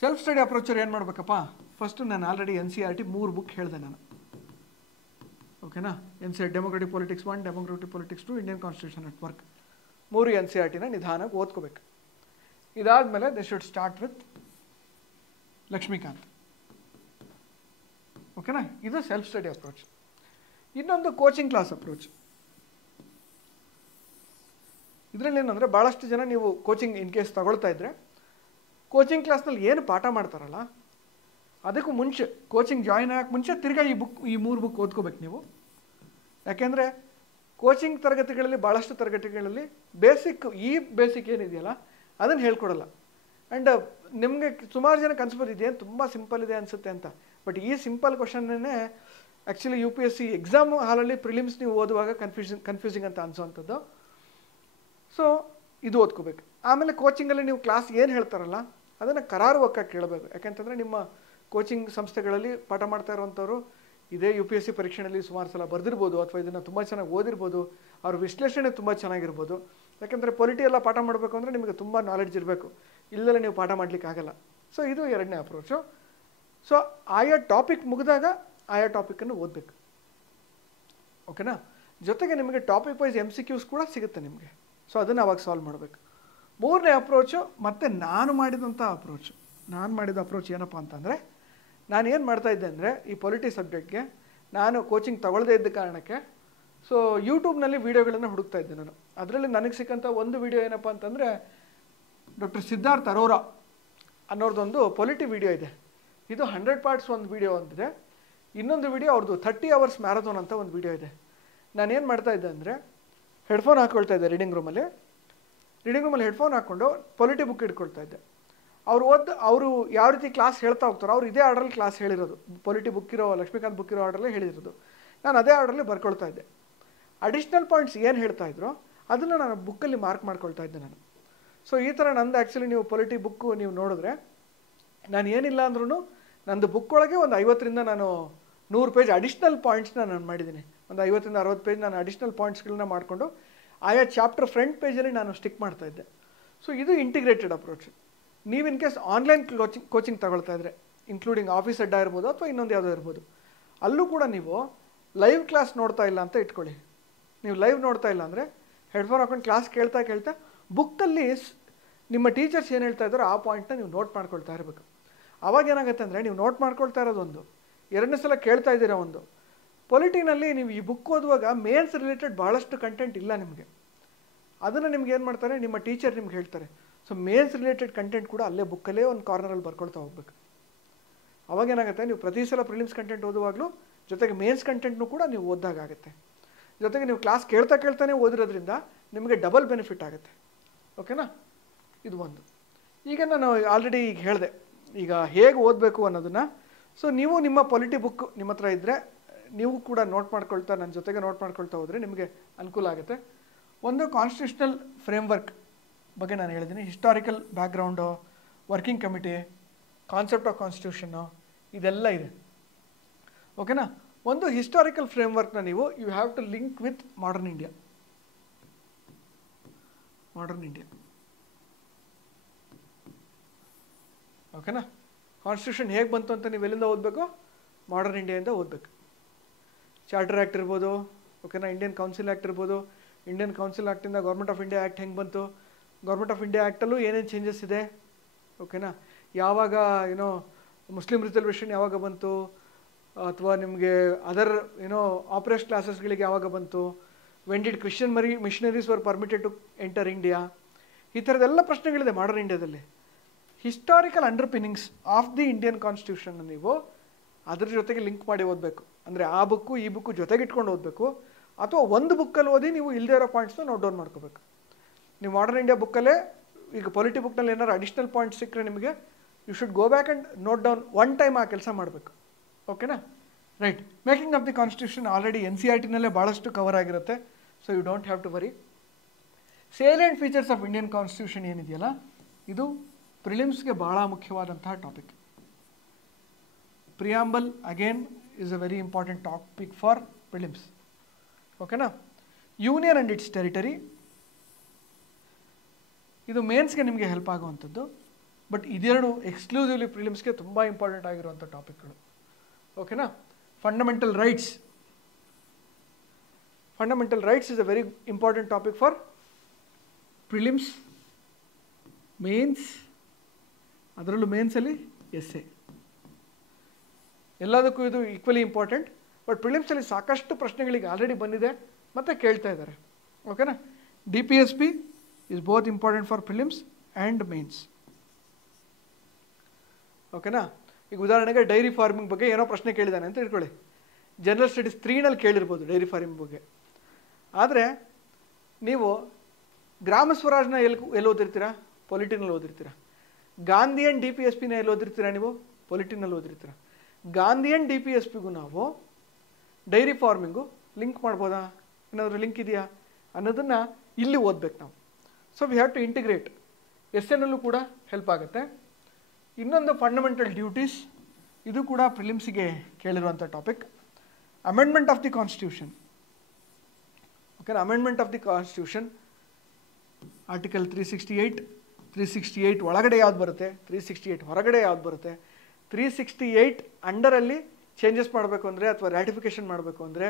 ಸೆಲ್ಫ್ ಸ್ಟಡಿ ಅಪ್ರೋಚರ್ ಏನು ಮಾಡಬೇಕಪ್ಪ, ಫಸ್ಟು ನಾನು ಆಲ್ರೆಡಿ NCERT 3 ಬುಕ್ ಹೇಳಿದೆ ನಾನು, ಓಕೆನಾ. NCERT democratic politics 1, democratic politics 2, Indian constitution at work, 3 NCERTನ ನಿಧಾನಕ್ಕೆ ಓದ್ಕೋಬೇಕು. ಇದಾದಮೇಲೆ they should start with Laxmikanth, ಓಕೆನಾ. ಇದು ಸೆಲ್ಫ್ ಸ್ಟಡಿ ಅಪ್ರೋಚ್. ಇನ್ನೊಂದು ಕೋಚಿಂಗ್ ಕ್ಲಾಸ್ ಅಪ್ರೋಚ್. ಇದರಲ್ಲಿ ಏನಂದರೆ ಭಾಳಷ್ಟು ಜನ ನೀವು ಕೋಚಿಂಗ್ ಇನ್ ಕೇಸ್ ತಗೊಳ್ತಾ ಇದ್ದರೆ, ಕೋಚಿಂಗ್ ಕ್ಲಾಸ್ನಲ್ಲಿ ಏನು ಪಾಠ ಮಾಡ್ತಾರಲ್ಲ ಅದಕ್ಕೂ ಮುಂಚೆ, ಕೋಚಿಂಗ್ ಜಾಯಿನ್ ಆಗೋಕ್ಕೆ ಮುಂಚೆ ತಿರ್ಗಾ ಈ 3 ಬುಕ್ ಓದ್ಕೋಬೇಕು ನೀವು. ಯಾಕೆಂದರೆ ಕೋಚಿಂಗ್ ತರಗತಿಗಳಲ್ಲಿ, ಭಾಳಷ್ಟು ತರಗತಿಗಳಲ್ಲಿ ಬೇಸಿಕ್ ಏನಿದೆಯಲ್ಲ ಅದನ್ನು ಹೇಳ್ಕೊಡಲ್ಲ. ಆ್ಯಂಡ್ ನಿಮಗೆ ಸುಮಾರು ಜನ ಅನ್ಸ್ಬೋದು ಇದೇನು ತುಂಬ ಸಿಂಪಲ್ ಇದೆ ಅನಿಸುತ್ತೆ ಅಂತ. ಬಟ್ ಈ ಸಿಂಪಲ್ ಕ್ವಶನ್ನೇ ಆ್ಯಕ್ಚುಲಿ UPSC ಎಕ್ಸಾಮ್ ಹಾಲಲ್ಲಿ ಪ್ರಿಲಿಮ್ಸ್ ನೀವು ಓದುವಾಗ ಕನ್ಫ್ಯೂಸಿಂಗ್ ಅಂತ ಅನಿಸೋವಂಥದ್ದು. ಸೊ ಇದು ಓದ್ಕೋಬೇಕು. ಆಮೇಲೆ ಕೋಚಿಂಗಲ್ಲಿ ನೀವು ಕ್ಲಾಸ್ ಏನು ಹೇಳ್ತಾರಲ್ಲ ಅದನ್ನು ಕರಾರುವಕ್ಕಾಗಿ ಕೇಳಬೇಕು. ಯಾಕೆಂತಂದರೆ ನಿಮ್ಮ ಕೋಚಿಂಗ್ ಸಂಸ್ಥೆಗಳಲ್ಲಿ ಪಾಠ ಮಾಡ್ತಾ ಇರೋವಂಥವ್ರು ಇದೇ UPSC ಪರೀಕ್ಷೆಯಲ್ಲಿ ಸುಮಾರು ಸಲ ಬರೆದಿರ್ಬೋದು, ಅಥವಾ ಇದನ್ನು ತುಂಬ ಚೆನ್ನಾಗಿ ಓದಿರ್ಬೋದು, ಅವ್ರ ವಿಶ್ಲೇಷಣೆ ತುಂಬ ಚೆನ್ನಾಗಿರ್ಬೋದು. ಯಾಕೆಂದರೆ ಪೊಲಿಟಿ ಎಲ್ಲ ಪಾಠ ಮಾಡಬೇಕು ಅಂದರೆ ನಿಮಗೆ ತುಂಬ ನಾಲೆಡ್ಜ್ ಇರಬೇಕು, ಇಲ್ಲದಲ್ಲೇ ನೀವು ಪಾಠ ಮಾಡಲಿಕ್ಕಾಗಲ್ಲ. ಸೊ ಇದು 2ನೇ ಅಪ್ರೋಚು. ಸೊ ಆಯಾ ಟಾಪಿಕ್ ಮುಗಿದಾಗ ಆಯಾ ಟಾಪಿಕನ್ನು ಓದಬೇಕು, ಓಕೆನಾ. ಜೊತೆಗೆ ನಿಮಗೆ ಟಾಪಿಕ್ ವೈಸ್ MCQs ಕೂಡ ಸಿಗುತ್ತೆ ನಿಮಗೆ. ಸೊ ಅದನ್ನು ಅವಾಗ ಸಾಲ್ವ್ ಮಾಡಬೇಕು. 3ನೇ ಅಪ್ರೋಚು ಮತ್ತು ನಾನು ಮಾಡಿದಂಥ ಅಪ್ರೋಚು. ನಾನು ಮಾಡಿದ ಅಪ್ರೋಚ್ ಏನಪ್ಪ ಅಂತಂದರೆ, ನಾನು ಏನು ಮಾಡ್ತಾಯಿದ್ದೆ ಅಂದರೆ ಈ ಪೊಲಿಟಿ ಸಬ್ಜೆಕ್ಟ್ಗೆ ನಾನು ಕೋಚಿಂಗ್ ತಗೊಳ್ಳದೇ ಇದ್ದ ಕಾರಣಕ್ಕೆ ಸೊ ಯೂಟ್ಯೂಬ್ನಲ್ಲಿ ವೀಡಿಯೋಗಳನ್ನು ಹುಡುಕ್ತಾ ಇದ್ದೆ ನಾನು. ಅದರಲ್ಲಿ ನನಗೆ ಸಿಕ್ಕಂಥ ಒಂದು ವೀಡಿಯೋ ಏನಪ್ಪ ಅಂತಂದರೆ, ಡಾಕ್ಟರ್ ಸಿದ್ಧಾರ್ಥ್ ಅರೋರಾ ಅನ್ನೋರ್ದೊಂದು ಪೊಲಿಟಿ ವೀಡಿಯೋ ಇದೆ. ಇದು 100 ಪಾರ್ಟ್ಸ್ ಒಂದು ವೀಡಿಯೋ ಒಂದಿದೆ. ಇನ್ನೊಂದು ವೀಡಿಯೋ ಅವ್ರದ್ದು 30 hours ಮ್ಯಾರಥಾನ್ ಅಂತ ಒಂದು ವೀಡಿಯೋ ಇದೆ. ನಾನೇನು ಮಾಡ್ತಾ ಇದ್ದೆ ಅಂದರೆ, ಹೆಡ್ಫೋನ್ ಹಾಕ್ಕೊಳ್ತಾ ಇದ್ದೆ ರೀಡಿಂಗ್ ರೂಮಲ್ಲಿ ಹೆಡ್ಫೋನ್ ಹಾಕ್ಕೊಂಡು ಪೊಲಿಟಿ ಬುಕ್ ಇಟ್ಕೊಳ್ತಾ ಇದ್ದೆ. ಅವರು ಯಾವ ರೀತಿ ಕ್ಲಾಸ್ ಹೇಳ್ತಾ ಹೋಗ್ತಾರೋ ಅವ್ರು ಇದೇ ಆರ್ಡ್ರಲ್ಲಿ ಕ್ಲಾಸ್ ಹೇಳಿರೋದು, ಪೊಲಿಟಿ ಬುಕ್ ಇರೋ ಲಕ್ಷ್ಮೀಕಾಂತ್ ಬುಕ್ ಇರೋ ಆರ್ಡ್ರಲ್ಲೇ ಹೇಳಿರೋದು. ನಾನು ಅದೇ ಆರ್ಡ್ರಲ್ಲಿ ಬರ್ಕೊಳ್ತಾ ಇದ್ದೆ. ಅಡಿಷ್ನಲ್ ಪಾಯಿಂಟ್ಸ್ ಏನು ಹೇಳ್ತಾ ಇದ್ರು ಅದನ್ನು ನಾನು ಬುಕ್ಕಲ್ಲಿ ಮಾರ್ಕ್ ಮಾಡ್ಕೊಳ್ತಾ ಇದ್ದೆ ನಾನು. ಸೊ ಈ ಥರ ನಂದು ಆ್ಯಕ್ಚುಲಿ ನೀವು ಪೊಲಿಟಿ ಬುಕ್ಕು ನೀವು ನೋಡಿದ್ರೆ, ನಾನು ಏನಿಲ್ಲ ಅಂದ್ರೂ ನಂದು ಬುಕ್ ಒಳಗೆ ಒಂದು 50ರಿಂದ ನಾನು 100 ಪೇಜ್ ಅಡಿಷ್ನಲ್ ಪಾಯಿಂಟ್ಸ್ನ ನಾನು ಮಾಡಿದ್ದೀನಿ. ಒಂದು 50ರಿಂದ 60 ಪೇಜ್ ನಾನು ಅಡಿಷ್ನಲ್ ಪಾಯಿಂಟ್ಸ್ಗಳನ್ನ ಮಾಡಿಕೊಂಡು ಆಯಾ ಚಾಪ್ಟರ್ ಫ್ರಂಟ್ ಪೇಜಲ್ಲಿ ನಾನು ಸ್ಟಿಕ್ ಮಾಡ್ತಾ ಇದ್ದೆ. ಸೊ ಇದು ಇಂಟಿಗ್ರೇಟೆಡ್ ಅಪ್ರೋಚ್. ನೀವು ಇನ್ ಕೇಸ್ ಆನ್ಲೈನ್ ಕೋಚಿಂಗ್ ತಗೊಳ್ತಾ ಇದ್ದರೆ, ಇನ್ಕ್ಲೂಡಿಂಗ್ ಆಫೀಸ್ ಅಡ್ಡ ಇರ್ಬೋದು ಅಥವಾ ಇನ್ನೊಂದು ಯಾವುದೋ ಇರ್ಬೋದು, ಅಲ್ಲೂ ಕೂಡ ನೀವು ಲೈವ್ ಕ್ಲಾಸ್ ನೋಡ್ತಾ ಇಲ್ಲ ಅಂತ ಇಟ್ಕೊಳ್ಳಿ. ನೀವು ಲೈವ್ ನೋಡ್ತಾ ಇಲ್ಲ ಅಂದರೆ ಹೆಡ್ಫೋನ್ ಹಾಕೊಂಡು ಕ್ಲಾಸ್ ಕೇಳ್ತಾ ಬುಕ್ಕಲ್ಲಿ ನಿಮ್ಮ ಟೀಚರ್ಸ್ ಏನು ಹೇಳ್ತಾ ಇದ್ದಾರೋ ಆ ಪಾಯಿಂಟ್ನ ನೀವು ನೋಟ್ ಮಾಡ್ಕೊಳ್ತಾ ಇರಬೇಕು. ಅವಾಗ ಏನಾಗುತ್ತೆ ಅಂದರೆ, ನೀವು ನೋಟ್ ಮಾಡ್ಕೊಳ್ತಾ ಇರೋದೊಂದು, 2ನೇ ಸಲ ಕೇಳ್ತಾ ಇದ್ದೀರಾ ಒಂದು. ಪೊಲಿಟಿನಲ್ಲಿ ನೀವು ಈ ಬುಕ್ ಓದುವಾಗ ಮೇನ್ಸ್ ರಿಲೇಟೆಡ್ ಭಾಳಷ್ಟು ಕಂಟೆಂಟ್ ಇಲ್ಲ ನಿಮಗೆ. ಅದನ್ನು ನಿಮ್ಗೆ ಏನು ಮಾಡ್ತಾರೆ, ನಿಮ್ಮ ಟೀಚರ್ ನಿಮ್ಗೆ ಹೇಳ್ತಾರೆ. ಸೊ ಮೇನ್ಸ್ ರಿಲೇಟೆಡ್ ಕಂಟೆಂಟ್ ಕೂಡ ಅಲ್ಲೇ ಬುಕ್ಕಲ್ಲೇ ಒಂದು ಕಾರ್ನರಲ್ಲಿ ಬರ್ಕೊಳ್ತಾ ಹೋಗ್ಬೇಕು. ಅವಾಗೇನಾಗುತ್ತೆ, ನೀವು ಪ್ರತಿ ಸಲ ಪ್ರಿಲಿಮ್ಸ್ ಕಂಟೆಂಟ್ ಓದುವಾಗಲೂ ಜೊತೆಗೆ ಮೇನ್ಸ್ ಕಂಟೆಂಟ್ನೂ ಕೂಡ ನೀವು ಓದ್ದಾಗುತ್ತೆ. ಜೊತೆಗೆ ನೀವು ಕ್ಲಾಸ್ ಕೇಳ್ತಾನೆ ಓದಿರೋದ್ರಿಂದ ನಿಮಗೆ ಡಬಲ್ ಬೆನಿಫಿಟ್ ಆಗುತ್ತೆ. ಓಕೆನಾ? ಇದು ಒಂದು. ಈಗ ನಾನು ಆಲ್ರೆಡಿ ಈಗ ಹೇಳಿದೆ ಈಗ ಹೇಗೆ ಓದಬೇಕು ಅನ್ನೋದನ್ನು. ಸೊ ನೀವು ನಿಮ್ಮ ಪೊಲಿಟಿ ಬುಕ್ ನಿಮ್ಮ ಹತ್ರ ಇದ್ದರೆ ನೀವು ಕೂಡ ನೋಟ್ ಮಾಡ್ಕೊಳ್ತಾ ನನ್ನ ಜೊತೆಗೆ ನೋಟ್ ಮಾಡ್ಕೊಳ್ತಾ ಹೋದರೆ ನಿಮಗೆ ಅನುಕೂಲ ಆಗುತ್ತೆ. ಒಂದು ಕಾನ್ಸ್ಟಿಟ್ಯೂಷನಲ್ ಫ್ರೇಮ್ವರ್ಕ್ ಬಗ್ಗೆ ನಾನು ಹೇಳಿದ್ದೀನಿ. Historical background, working committee, concept of ಕಾನ್ಸ್ಟಿಟ್ಯೂಷನ್ನು, ಇದೆಲ್ಲ ಇದೆ. ಓಕೆನಾ? ಒಂದು ಹಿಸ್ಟಾರಿಕಲ್ ಫ್ರೇಮ್ವರ್ಕ್ನ ನೀವು you have to link with modern India. ಓಕೆನಾ? ಕಾನ್ಸ್ಟಿಟ್ಯೂಷನ್ ಹೇಗೆ ಬಂತು ಅಂತ ನೀವು ಎಲ್ಲಿಂದ ಓದಬೇಕು? ಮಾಡರ್ನ್ ಇಂಡಿಯಾದಿಂದ ಓದಬೇಕು. ಚಾರ್ಟರ್ ಆ್ಯಕ್ಟ್ ಇರ್ಬೋದು, ಓಕೆನಾ, ಇಂಡಿಯನ್ ಕೌನ್ಸಿಲ್ ಆ್ಯಕ್ಟ್ ಇರ್ಬೋದು. ಇಂಡಿಯನ್ ಕೌನ್ಸಿಲ್ ಆ್ಯಕ್ಟಿಂದ ಗೌರ್ಮೆಂಟ್ ಆಫ್ ಇಂಡಿಯಾ ಆ್ಯಕ್ಟ್ ಹೆಂಗೆ ಬಂತು, ಗೌರ್ಮೆಂಟ್ ಆಫ್ ಇಂಡಿಯಾ ಆ್ಯಕ್ಟಲ್ಲೂ ಏನೇನು ಚೇಂಜಸ್ ಇದೆ, ಓಕೆನಾ, ಯಾವಾಗ ಏನೋ ಮುಸ್ಲಿಂ ರಿಸರ್ವೇಷನ್ ಯಾವಾಗ ಬಂತು, ಅಥವಾ ನಿಮಗೆ ಅದರ್ ಏನೋ ಆಪರೇಷನ್ ಕ್ಲಾಸಸ್ಗಳಿಗೆ ಯಾವಾಗ ಬಂತು, when did Christian missionaries were permitted to enter India, ಈ ಥರದ್ದೆಲ್ಲ ಪ್ರಶ್ನೆಗಳಿದೆ ಮಾಡರ್ನ್ ಇಂಡಿಯಾದಲ್ಲಿ. Historical underpinnings of the Indian constitution ನೀವು ಅದ್ರ ಜೊತೆಗೆ ಲಿಂಕ್ ಮಾಡಿ ಓದಬೇಕು. ಅಂದರೆ ಆ ಬುಕ್ಕು ಈ ಬುಕ್ಕು ಜೊತೆಗೆ ಇಟ್ಕೊಂಡು ಓದಬೇಕು, ಅಥವಾ ಒಂದು ಬುಕ್ಕಲ್ಲಿ ಓದಿ ನೀವು ಇಲ್ಲದೇ ಇರೋ ಪಾಯಿಂಟ್ಸ್ನ ನೋಟ್ ಡೌನ್ ಮಾಡ್ಕೋಬೇಕು. ನೀವು ಮಾಡರ್ನ್ ಇಂಡಿಯಾ ಬುಕ್ಕಲ್ಲೇ ಈಗ ಪೊಲಿಟಿ ಬುಕ್ನಲ್ಲಿ ಏನಾದ್ರು ಅಡಿಷ್ನಲ್ ಪಾಯಿಂಟ್ಸ್ ಸಿಕ್ಕರೆ ನಿಮಗೆ you should go back and note down one time ಆ ಕೆಲಸ ಮಾಡಬೇಕು. ಓಕೆನಾ? Right. Making of the constitution already NCERT-ನಲ್ಲೇ ಭಾಳಷ್ಟು ಕವರ್ ಆಗಿರುತ್ತೆ. So you don't have to worry. Salient features of Indian constitution ಏನಿದೆಯಲ್ಲ, ಇದು ಪ್ರಿಲಿಮ್ಸ್ಗೆ ಭಾಳ ಮುಖ್ಯವಾದಂತಹ topic. Preamble again is a very important topic for prelims. ಓಕೆನಾ? ಯೂನಿಯನ್ ಆ್ಯಂಡ್ ಇಟ್ಸ್ ಟೆರಿಟರಿ, ಇದು ಮೇನ್ಸ್ಗೆ ನಿಮಗೆ ಹೆಲ್ಪ್ ಆಗುವಂಥದ್ದು. ಬಟ್ ಇದೆರಡು ಎಕ್ಸ್ಕ್ಲೂಸಿವ್ಲಿ ಪ್ರಿಲಿಮ್ಸ್ಗೆ ತುಂಬ ಇಂಪಾರ್ಟೆಂಟ್ ಆಗಿರುವಂಥ ಟಾಪಿಕ್ಗಳು. ಓಕೆನಾ? Fundamental rights is a very important topic for prelims, mains, ಅದರಲ್ಲೂ ಮೇನ್ಸಲ್ಲಿ ಎಸ್ಸೆ. ಎಲ್ಲದಕ್ಕೂ ಇದು ಈಕ್ವಲಿ ಇಂಪಾರ್ಟೆಂಟ್. ಬಟ್ ಪ್ರಿಲಿಮ್ಸಲ್ಲಿ ಸಾಕಷ್ಟು ಪ್ರಶ್ನೆಗಳಿಗೆ ಆಲ್ರೆಡಿ ಬಂದಿದೆ ಮತ್ತು ಕೇಳ್ತಾ ಇದ್ದಾರೆ. ಓಕೆನಾ? DPSP is both important for prelims and mains. ಓಕೆನಾ? ಈಗ ಉದಾಹರಣೆಗೆ ಡೈರಿ ಫಾರ್ಮಿಂಗ್ ಬಗ್ಗೆ ಏನೋ ಪ್ರಶ್ನೆ ಕೇಳಿದ್ದಾನೆ ಅಂತ ಇಟ್ಕೊಳ್ಳಿ. ಜನರಲ್ ಸ್ಟಡೀಸ್ 3ನಲ್ಲಿ ಕೇಳಿರ್ಬೋದು ಡೈರಿ ಫಾರ್ಮಿಂಗ್ ಬಗ್ಗೆ. ಆದರೆ ನೀವು ಗ್ರಾಮ ಸ್ವರಾಜ್ನ ಎಲ್ಲಿ ಓದಿರ್ತೀರಾ? ಪೊಲಿಟಿನಲ್ಲಿ ಓದಿರ್ತೀರಾ. ಗಾಂಧಿಯನ್ DPSPನ ಎಲ್ಲಿ ಓದಿರ್ತೀರಾ? ನೀವು ಪೊಲಿಟಿನಲ್ಲಿ ಓದಿರ್ತೀರಾ. ಗಾಂಧಿಯನ್ DPSPಗೂ ನಾವು ಡೈರಿ ಫಾರ್ಮಿಂಗು ಲಿಂಕ್ ಮಾಡ್ಬೋದಾ, ಏನಾದರೂ ಲಿಂಕ್ ಇದೆಯಾ ಅನ್ನೋದನ್ನು ಇಲ್ಲಿ ಓದಬೇಕು ನಾವು. So we have to integrate. ಎಸ್ಸೆನಲ್ಲೂ ಕೂಡ ಹೆಲ್ಪ್ ಆಗುತ್ತೆ. ಇನ್ನೊಂದು ಫಂಡಮೆಂಟಲ್ ಡ್ಯೂಟೀಸ್, ಇದು ಕೂಡ ಪ್ರಿಲಿಮ್ಸಿಗೆ ಕೇಳಿರುವಂಥ topic. Amendment of the constitution. Okay, amendment of the constitution article 368 ಒಳಗಡೆ ಯಾವ್ದು ಬರುತ್ತೆ, 368 ಹೊರಗಡೆ ಯಾವ್ದು ಬರುತ್ತೆ, 368 ಅಂಡರಲ್ಲಿ ಚೇಂಜಸ್ ಮಾಡಬೇಕು ಅಂದರೆ ಅಥವಾ ರ್ಯಾಟಿಫಿಕೇಷನ್ ಮಾಡಬೇಕು ಅಂದರೆ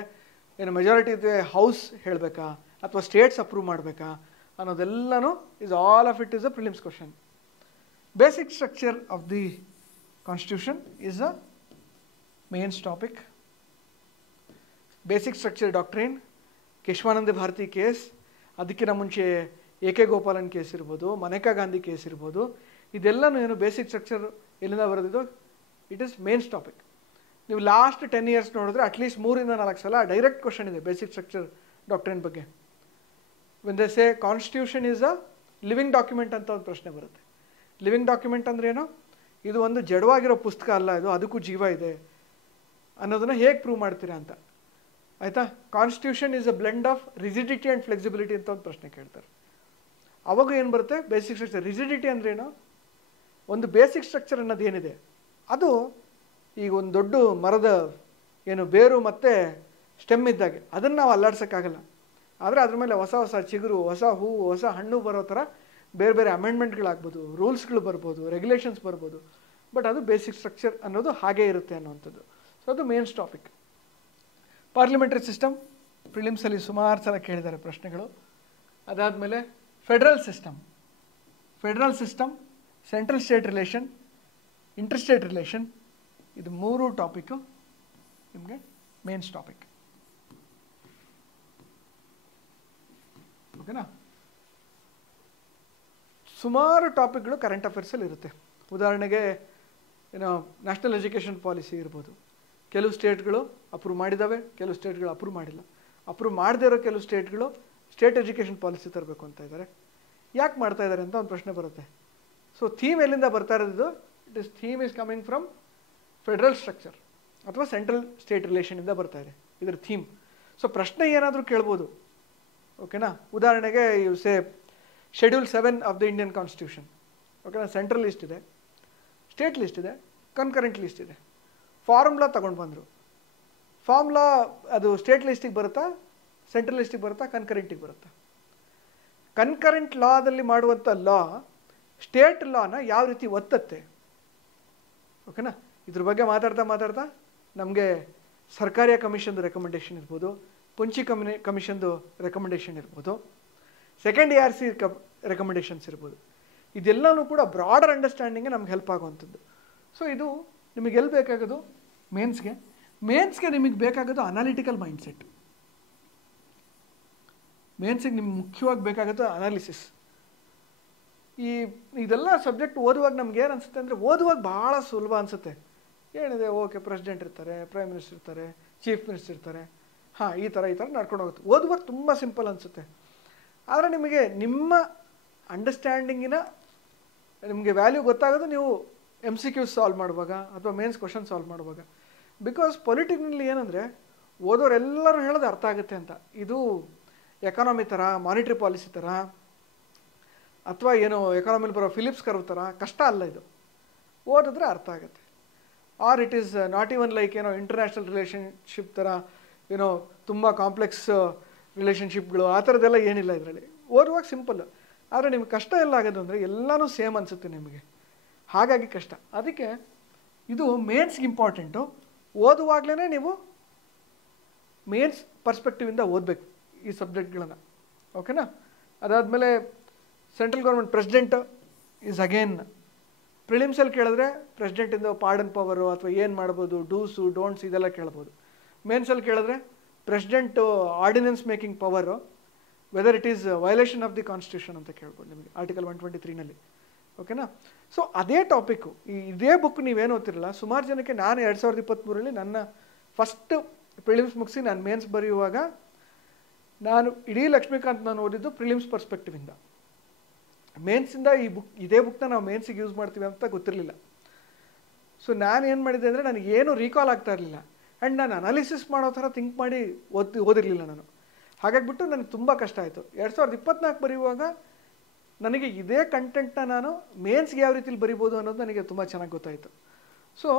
ಏನು ಮೆಜಾರಿಟಿ ಹೌಸ್ ಹೇಳಬೇಕಾ ಅಥವಾ ಸ್ಟೇಟ್ಸ್ ಅಪ್ರೂವ್ ಮಾಡಬೇಕಾ ಅನ್ನೋದೆಲ್ಲನೂ is all of it is a prelims question. Basic structure of the constitution is a mains topic. Basic structure doctrine, Kesavananda Bharati case, ಅದಕ್ಕಿಂತ ಮುಂಚೆ AK ಗೋಪಾಲನ್ ಕೇಸ್ ಇರ್ಬೋದು, ಮನೇಕಾ ಗಾಂಧಿ ಕೇಸ್ ಇರ್ಬೋದು, ಇದೆಲ್ಲನೂ ಏನು ಬೇಸಿಕ್ ಸ್ಟ್ರಕ್ಚರ್ ಎಲ್ಲಿಂದ ಬರೆದಿದ್ದು, ಇಟ್ ಈಸ್ ಮೇನ್ಸ್ ಟಾಪಿಕ್. ನೀವು ಲಾಸ್ಟ್ 10 years ನೋಡಿದ್ರೆ ಅಟ್ಲೀಸ್ಟ್ 3 ಇಂದ 4 ಸಲ ಡೈರೆಕ್ಟ್ ಕ್ವಶನ್ ಇದೆ ಬೇಸಿಕ್ ಸ್ಟ್ರಕ್ಚರ್ ಡಾಕ್ಟ್ರಿನ್ ಬಗ್ಗೆ. When they say constitution is a living document ಅಂತ ಒಂದು ಪ್ರಶ್ನೆ ಬರುತ್ತೆ. ಲಿವಿಂಗ್ ಡಾಕ್ಯುಮೆಂಟ್ ಅಂದ್ರೇನು? ಇದು ಒಂದು ಜಡವಾಗಿರೋ ಪುಸ್ತಕ ಅಲ್ಲ, ಇದು ಅದಕ್ಕೂ ಜೀವ ಇದೆ ಅನ್ನೋದನ್ನು ಹೇಗೆ ಪ್ರೂವ್ ಮಾಡ್ತೀರಾ ಅಂತ. ಆಯಿತಾ? Constitution is a blend of rigidity and flexibility ಅಂತ ಒಂದು ಪ್ರಶ್ನೆ ಕೇಳ್ತಾರೆ. ಅವಾಗ ಏನು ಬರುತ್ತೆ? Basic structure. ರಿಜಿಡಿಟಿ ಅಂದ್ರೇನು? ಒಂದು ಬೇಸಿಕ್ ಸ್ಟ್ರಕ್ಚರ್ ಅನ್ನೋದು ಏನಿದೆ ಅದು ಈಗ ಒಂದು ದೊಡ್ಡ ಮರದ ಏನು ಬೇರು ಮತ್ತು ಸ್ಟೆಮ್ ಇದ್ದಾಗೆ ಅದನ್ನು ನಾವು ಅಲ್ಲಾಡ್ಸೋಕ್ಕಾಗಲ್ಲ. ಆದರೆ ಅದ್ರ ಮೇಲೆ ಹೊಸ ಹೊಸ ಚಿಗುರು, ಹೊಸ ಹೂವು, ಹೊಸ ಹಣ್ಣು ಬರೋ ಥರ ಬೇರೆ ಬೇರೆ ಅಮೆಂಡ್ಮೆಂಟ್ಗಳಾಗ್ಬೋದು, ರೂಲ್ಸ್ಗಳು ಬರ್ಬೋದು, ರೆಗ್ಯುಲೇಷನ್ಸ್ ಬರ್ಬೋದು. ಬಟ್ ಅದು ಬೇಸಿಕ್ ಸ್ಟ್ರಕ್ಚರ್ ಅನ್ನೋದು ಹಾಗೇ ಇರುತ್ತೆ ಅನ್ನೋವಂಥದ್ದು. ಸೊ ಅದು ಮೇನ್ಸ್ ಟಾಪಿಕ್. ಪಾರ್ಲಿಮೆಂಟ್ರಿ ಸಿಸ್ಟಮ್ ಪ್ರಿಲಿಮ್ಸಲ್ಲಿ ಸುಮಾರು ಸಲ ಕೇಳಿದ್ದಾರೆ ಪ್ರಶ್ನೆಗಳು. ಅದಾದಮೇಲೆ federal system, central state relation, interstate relation, ಇದು 3 ಟಾಪಿಕ್ಕು ನಿಮಗೆ ಮೇನ್ಸ್ ಟಾಪಿಕ್. ಓಕೆನಾ? ಸುಮಾರು ಟಾಪಿಕ್ಗಳು ಕರೆಂಟ್ ಅಫೇರ್ಸಲ್ಲಿ ಇರುತ್ತೆ. ಉದಾಹರಣೆಗೆ ಏನೋ ನ್ಯಾಷನಲ್ ಎಜುಕೇಷನ್ ಪಾಲಿಸಿ ಇರ್ಬೋದು. ಕೆಲವು ಸ್ಟೇಟ್ಗಳು ಅಪ್ರೂವ್ ಮಾಡಿದ್ದಾವೆ, ಕೆಲವು ಸ್ಟೇಟ್ಗಳು ಅಪ್ರೂವ್ ಮಾಡಿಲ್ಲ. ಅಪ್ರೂವ್ ಮಾಡದೇ ಇರೋ ಕೆಲವು ಸ್ಟೇಟ್ಗಳು ಸ್ಟೇಟ್ ಎಜುಕೇಷನ್ ಪಾಲಿಸಿ ತರಬೇಕು ಅಂತ ಇದ್ದಾರೆ. ಯಾಕೆ ಮಾಡ್ತಾ ಇದ್ದಾರೆ ಅಂತ ಒಂದು ಪ್ರಶ್ನೆ ಬರುತ್ತೆ. ಸೊ ಥೀಮ್ ಎಲ್ಲಿಂದ ಬರ್ತಾ ಇರೋದು? Theme is coming from federal structure ಅಥವಾ ಸೆಂಟ್ರಲ್ ಸ್ಟೇಟ್ ರಿಲೇಷನಿಂದ ಬರ್ತಾ ಇದೆ ಇದರ ಥೀಮ್. ಸೊ ಪ್ರಶ್ನೆ ಏನಾದರೂ ಕೇಳ್ಬೋದು, ಓಕೆನಾ. ಉದಾಹರಣೆಗೆ say schedule 7 of the Indian constitution, ಓಕೆನಾ. ಸೆಂಟ್ರಲ್ ಲಿಸ್ಟ್ ಇದೆ, ಸ್ಟೇಟ್ ಲಿಸ್ಟ್ ಇದೆ, ಕನ್ಕರೆಂಟ್ ಲಿಸ್ಟ್ ಇದೆ. ಫಾರ್ಮುಲಾ ತಗೊಂಡು ಬಂದರು. ಫಾರ್ಮುಲಾ ಅದು ಸ್ಟೇಟ್ ಲಿಸ್ಟಿಗೆ ಬರುತ್ತಾ, ಸೆಂಟ್ರಲ್ ಲಿಸ್ಟಿಗೆ ಬರುತ್ತಾ, ಕನ್ಕರೆಂಟಿಗೆ ಬರುತ್ತಾ? ಕನ್ಕರೆಂಟ್ ಲಾದಲ್ಲಿ ಮಾಡುವಂಥ ಲಾ ಸ್ಟೇಟ್ ಲಾನ ಯಾವ ರೀತಿ ಒತ್ತತ್ತೆ, ಓಕೆನಾ. ಇದ್ರ ಬಗ್ಗೆ ಮಾತಾಡ್ತಾ ನಮಗೆ ಸರ್ಕಾರಿಯ ಕಮಿಷನ್ದು ರೆಕಮೆಂಡೇಷನ್ ಇರ್ಬೋದು, ಪುಂಚಿ ಕಮಿಷನ್ದು ರೆಕಮೆಂಡೇಷನ್ ಇರ್ಬೋದು, ಸೆಕೆಂಡ್ ARC ರೆಕಮೆಂಡೇಷನ್ಸ್ ಇರ್ಬೋದು. ಇದೆಲ್ಲವೂ ಕೂಡ ಬ್ರಾಡರ್ ಅಂಡರ್ಸ್ಟ್ಯಾಂಡಿಂಗ್ಗೆ ನಮ್ಗೆ ಹೆಲ್ಪ್ ಆಗುವಂಥದ್ದು. ಸೊ ಇದು ನಿಮಗೆ ಎಲ್ಲಿ ಬೇಕಾಗೋದು? ಮೇನ್ಸ್ಗೆ ನಿಮಗೆ ಬೇಕಾಗೋದು ಅನಾಲಿಟಿಕಲ್ ಮೈಂಡ್ಸೆಟ್. ಮೇನ್ಸಿಗೆ ನಿಮ್ಗೆ ಮುಖ್ಯವಾಗಿ ಬೇಕಾಗೋದು ಅನಾಲಿಸಿಸ್. ಇದೆಲ್ಲ ಸಬ್ಜೆಕ್ಟ್ ಓದುವಾಗ ನಮ್ಗೆ ಏನು ಅನಿಸುತ್ತೆ ಅಂದರೆ, ಓದುವಾಗ ಭಾಳ ಸುಲಭ ಅನಿಸುತ್ತೆ. ಏನಿದೆ, ಓಕೆ ಪ್ರೆಸಿಡೆಂಟ್ ಇರ್ತಾರೆ, ಪ್ರೈಮ್ ಮಿನಿಸ್ಟರ್ ಇರ್ತಾರೆ, ಚೀಫ್ ಮಿನಿಸ್ಟರ್ ಇರ್ತಾರೆ, ಹಾಂ ಈ ಥರ ನಡ್ಕೊಂಡು ಹೋಗುತ್ತೆ. ಓದುವಾಗ ತುಂಬ ಸಿಂಪಲ್ ಅನಿಸುತ್ತೆ. ಆದರೆ ನಿಮಗೆ ನಿಮ್ಮ ಅಂಡರ್ಸ್ಟ್ಯಾಂಡಿಂಗಿನ ನಿಮಗೆ ವ್ಯಾಲ್ಯೂ ಗೊತ್ತಾಗೋದು ನೀವು MCQ ಸಾಲ್ವ್ ಮಾಡುವಾಗ ಅಥವಾ ಮೇನ್ಸ್ ಕ್ವಶನ್ ಸಾಲ್ವ್ ಮಾಡುವಾಗ. ಬಿಕಾಸ್ ಪೊಲಿಟಿಕ್ನಲ್ಲಿ ಏನಂದರೆ ಓದೋರೆಲ್ಲರೂ ಹೇಳೋದು ಅರ್ಥ ಆಗುತ್ತೆ ಅಂತ. ಇದು ಎಕಾನಮಿ ಥರ, ಮಾನಿಟ್ರಿ ಪಾಲಿಸಿ ಥರ, ಅಥವಾ ಏನೋ ಎಕಾನಮಿಲಿ ಬರೋ ಫಿಲಿಪ್ಸ್ ಕರ್ವ್ ಥರ ಕಷ್ಟ ಅಲ್ಲ. ಇದು ಓದಿದ್ರೆ ಅರ್ಥ ಆಗುತ್ತೆ. Or it is not even like ಏನೋ ಇಂಟರ್ನ್ಯಾಷನಲ್ ರಿಲೇಷನ್ಶಿಪ್ ಥರ ಏನೋ ತುಂಬ ಕಾಂಪ್ಲೆಕ್ಸ್ ರಿಲೇಷನ್ಶಿಪ್ಗಳು ಆ ಥರದ್ದೆಲ್ಲ ಏನಿಲ್ಲ ಇದರಲ್ಲಿ. ಓದುವಾಗ ಸಿಂಪಲ್. ಆದರೆ ನಿಮ್ಗೆ ಕಷ್ಟ ಎಲ್ಲ ಆಗೋದು ಅಂದರೆ ಎಲ್ಲನೂ ಸೇಮ್ ಅನಿಸುತ್ತೆ ನಿಮಗೆ, ಹಾಗಾಗಿ ಕಷ್ಟ. ಅದಕ್ಕೆ ಇದು ಮೇನ್ಸ್ಗೆ ಇಂಪಾರ್ಟೆಂಟು. ಓದುವಾಗಲೇ ನೀವು ಮೇನ್ಸ್ ಪರ್ಸ್ಪೆಕ್ಟಿವಿಂದ ಓದಬೇಕು ಈ ಸಬ್ಜೆಕ್ಟ್ಗಳನ್ನು, ಓಕೆನಾ. ಅದಾದಮೇಲೆ central government president is again ಪ್ರಿಲಿಮ್ಸಲ್ಲಿ ಕೇಳಿದ್ರೆ ಪ್ರೆಸಿಡೆಂಟಿಂದ ಪಾರ್ಡನ್ ಪವರು ಅಥವಾ ಏನು ಮಾಡ್ಬೋದು, ಡೂಸು ಡೋಂಟ್ಸ್ ಇದೆಲ್ಲ ಕೇಳ್ಬೋದು. ಮೇನ್ಸಲ್ಲಿ ಕೇಳಿದ್ರೆ president ordinance making power, weather it is violation of the constitution ಅಂತ ಕೇಳ್ಬೋದು ನಿಮಗೆ ಆರ್ಟಿಕಲ್ 123ನಲ್ಲಿ, ಓಕೆನಾ. ಸೊ ಅದೇ ಟಾಪಿಕ್ಕು, ಇದೇ ಬುಕ್ ನೀವೇನು ಓದ್ತಿರಲ್ಲ. ಸುಮಾರು ಜನಕ್ಕೆ ನಾನು 2023ರಲ್ಲಿ ನನ್ನ ಫಸ್ಟ್ ಪ್ರಿಲಿಮ್ಸ್ ಮುಗಿಸಿ ನಾನು ಮೇನ್ಸ್ ಬರೆಯುವಾಗ ನಾನು ಇಡೀ ಲಕ್ಷ್ಮೀಕಾಂತ್ ನಾನು ಓದಿದ್ದು ಪ್ರಿಲಿಮ್ಸ್ ಪರ್ಸ್ಪೆಕ್ಟಿವಿಂದ. ಮೇನ್ಸಿಂದ ಇದೇ ಬುಕ್ನ ನಾವು ಮೇನ್ಸಿಗೆ ಯೂಸ್ ಮಾಡ್ತೀವಿ ಅಂತ ಗೊತ್ತಿರಲಿಲ್ಲ. ಸೊ ನಾನು ಏನು ಮಾಡಿದೆ ಅಂದರೆ ನನಗೇನು ರೀಕಾಲ್ ಆಗ್ತಾ ಇರಲಿಲ್ಲ. ಆ್ಯಂಡ್ ನಾನು ಅನಾಲಿಸಿಸ್ ಮಾಡೋ ಥರ ಥಿಂಕ್ ಮಾಡಿ ಓದಿರಲಿಲ್ಲ ನಾನು. ಹಾಗಾಗಿಬಿಟ್ಟು ನನಗೆ ತುಂಬ ಕಷ್ಟ ಆಯಿತು. 2024 ಬರೆಯುವಾಗ ನನಗೆ ಇದೇ ಕಂಟೆಂಟ್ನ ನಾನು ಮೇನ್ಸ್ಗೆ ಯಾವ ರೀತಿಲಿ ಬರಿಬೋದು ಅನ್ನೋದು ನನಗೆ ತುಂಬ ಚೆನ್ನಾಗಿ ಗೊತ್ತಾಯಿತು. ಸೊ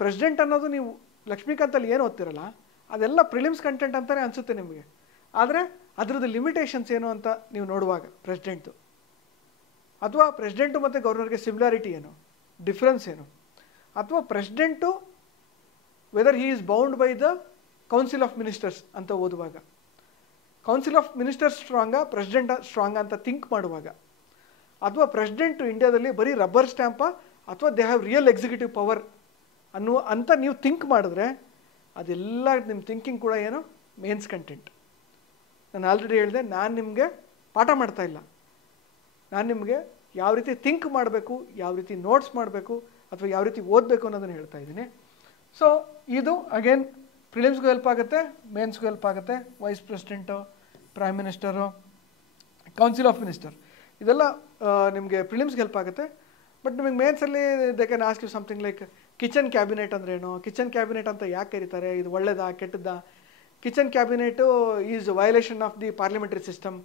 ಪ್ರೆಸಿಡೆಂಟ್ ಅನ್ನೋದು ನೀವು ಲಕ್ಷ್ಮೀಕಾಂತಲ್ಲಿ ಏನು ಓದ್ತಿರಲ್ಲ ಅದೆಲ್ಲ ಪ್ರಿಲಿಮ್ಸ್ ಕಂಟೆಂಟ್ ಅಂತಲೇ ಅನಿಸುತ್ತೆ ನಿಮಗೆ. ಆದರೆ ಅದರದ್ದು ಲಿಮಿಟೇಷನ್ಸ್ ಏನು ಅಂತ ನೀವು ನೋಡುವಾಗ ಪ್ರೆಸಿಡೆಂಟು ಅಥವಾ ಪ್ರೆಸಿಡೆಂಟು ಮತ್ತು ಗವರ್ನರ್ಗೆ ಸಿಮಿಲಾರಿಟಿ ಏನು, ಡಿಫ್ರೆನ್ಸ್ ಏನು, ಅಥವಾ president whether he is bound by the council of ministers ಅಂತ ಓದುವಾಗ, ಕೌನ್ಸಿಲ್ ಆಫ್ ಮಿನಿಸ್ಟರ್ಸ್ ಸ್ಟ್ರಾಂಗಾ ಪ್ರೆಸಿಡೆಂಟ್ ಸ್ಟ್ರಾಂಗಾ ಅಂತ ಥಿಂಕ್ ಮಾಡುವಾಗ, ಅಥವಾ ಪ್ರೆಸಿಡೆಂಟು ಇಂಡಿಯಾದಲ್ಲಿ ಬರೀ ರಬ್ಬರ್ ಸ್ಟ್ಯಾಂಪ ಅಥವಾ they have real executive power ಅಂತ ನೀವು ಥಿಂಕ್ ಮಾಡಿದ್ರೆ ಅದೆಲ್ಲ ನಿಮ್ಮ ಥಿಂಕಿಂಗ್ ಕೂಡ ಏನು ಮೇನ್ಸ್ ಕಂಟೆಂಟ್. ನಾನು ಆಲ್ರೆಡಿ ಹೇಳಿದೆ, ನಾನು ನಿಮಗೆ ಪಾಠ ಮಾಡ್ತಾ ಇಲ್ಲ, ನಾನು ನಿಮಗೆ ಯಾವ ರೀತಿ ಥಿಂಕ್ ಮಾಡಬೇಕು, ಯಾವ ರೀತಿ ನೋಟ್ಸ್ ಮಾಡಬೇಕು ಅಥವಾ ಯಾವ ರೀತಿ ಓದಬೇಕು ಅನ್ನೋದನ್ನು ಹೇಳ್ತಾ ಇದ್ದೀನಿ. ಸೊ ಇದು ಅಗೇನ್ ಪ್ರಿಲಿಮ್ಸ್ಗೂ ಹೆಲ್ಪ್ ಆಗುತ್ತೆ, ಮೇನ್ಸ್ಗೂ ಹೆಲ್ಪ್ ಆಗುತ್ತೆ. Vice president, prime minister, council of minister ಇದೆಲ್ಲ ನಿಮಗೆ ಪ್ರಿಲಿಮ್ಸ್ಗೆ ಹೆಲ್ಪ್ ಆಗುತ್ತೆ. ಬಟ್ ನಿಮಗೆ ಮೇನ್ಸಲ್ಲಿ they can ask you something like kitchen cabinet ಅಂದ್ರೇನು, ಕಿಚನ್ ಕ್ಯಾಬಿನೆಟ್ ಅಂತ ಯಾಕೆ ಕರೀತಾರೆ, ಇದು ಒಳ್ಳೆಯದಾ ಕೆಟ್ಟದ್ದಾ, kitchen cabinet is violation of the parliamentary system,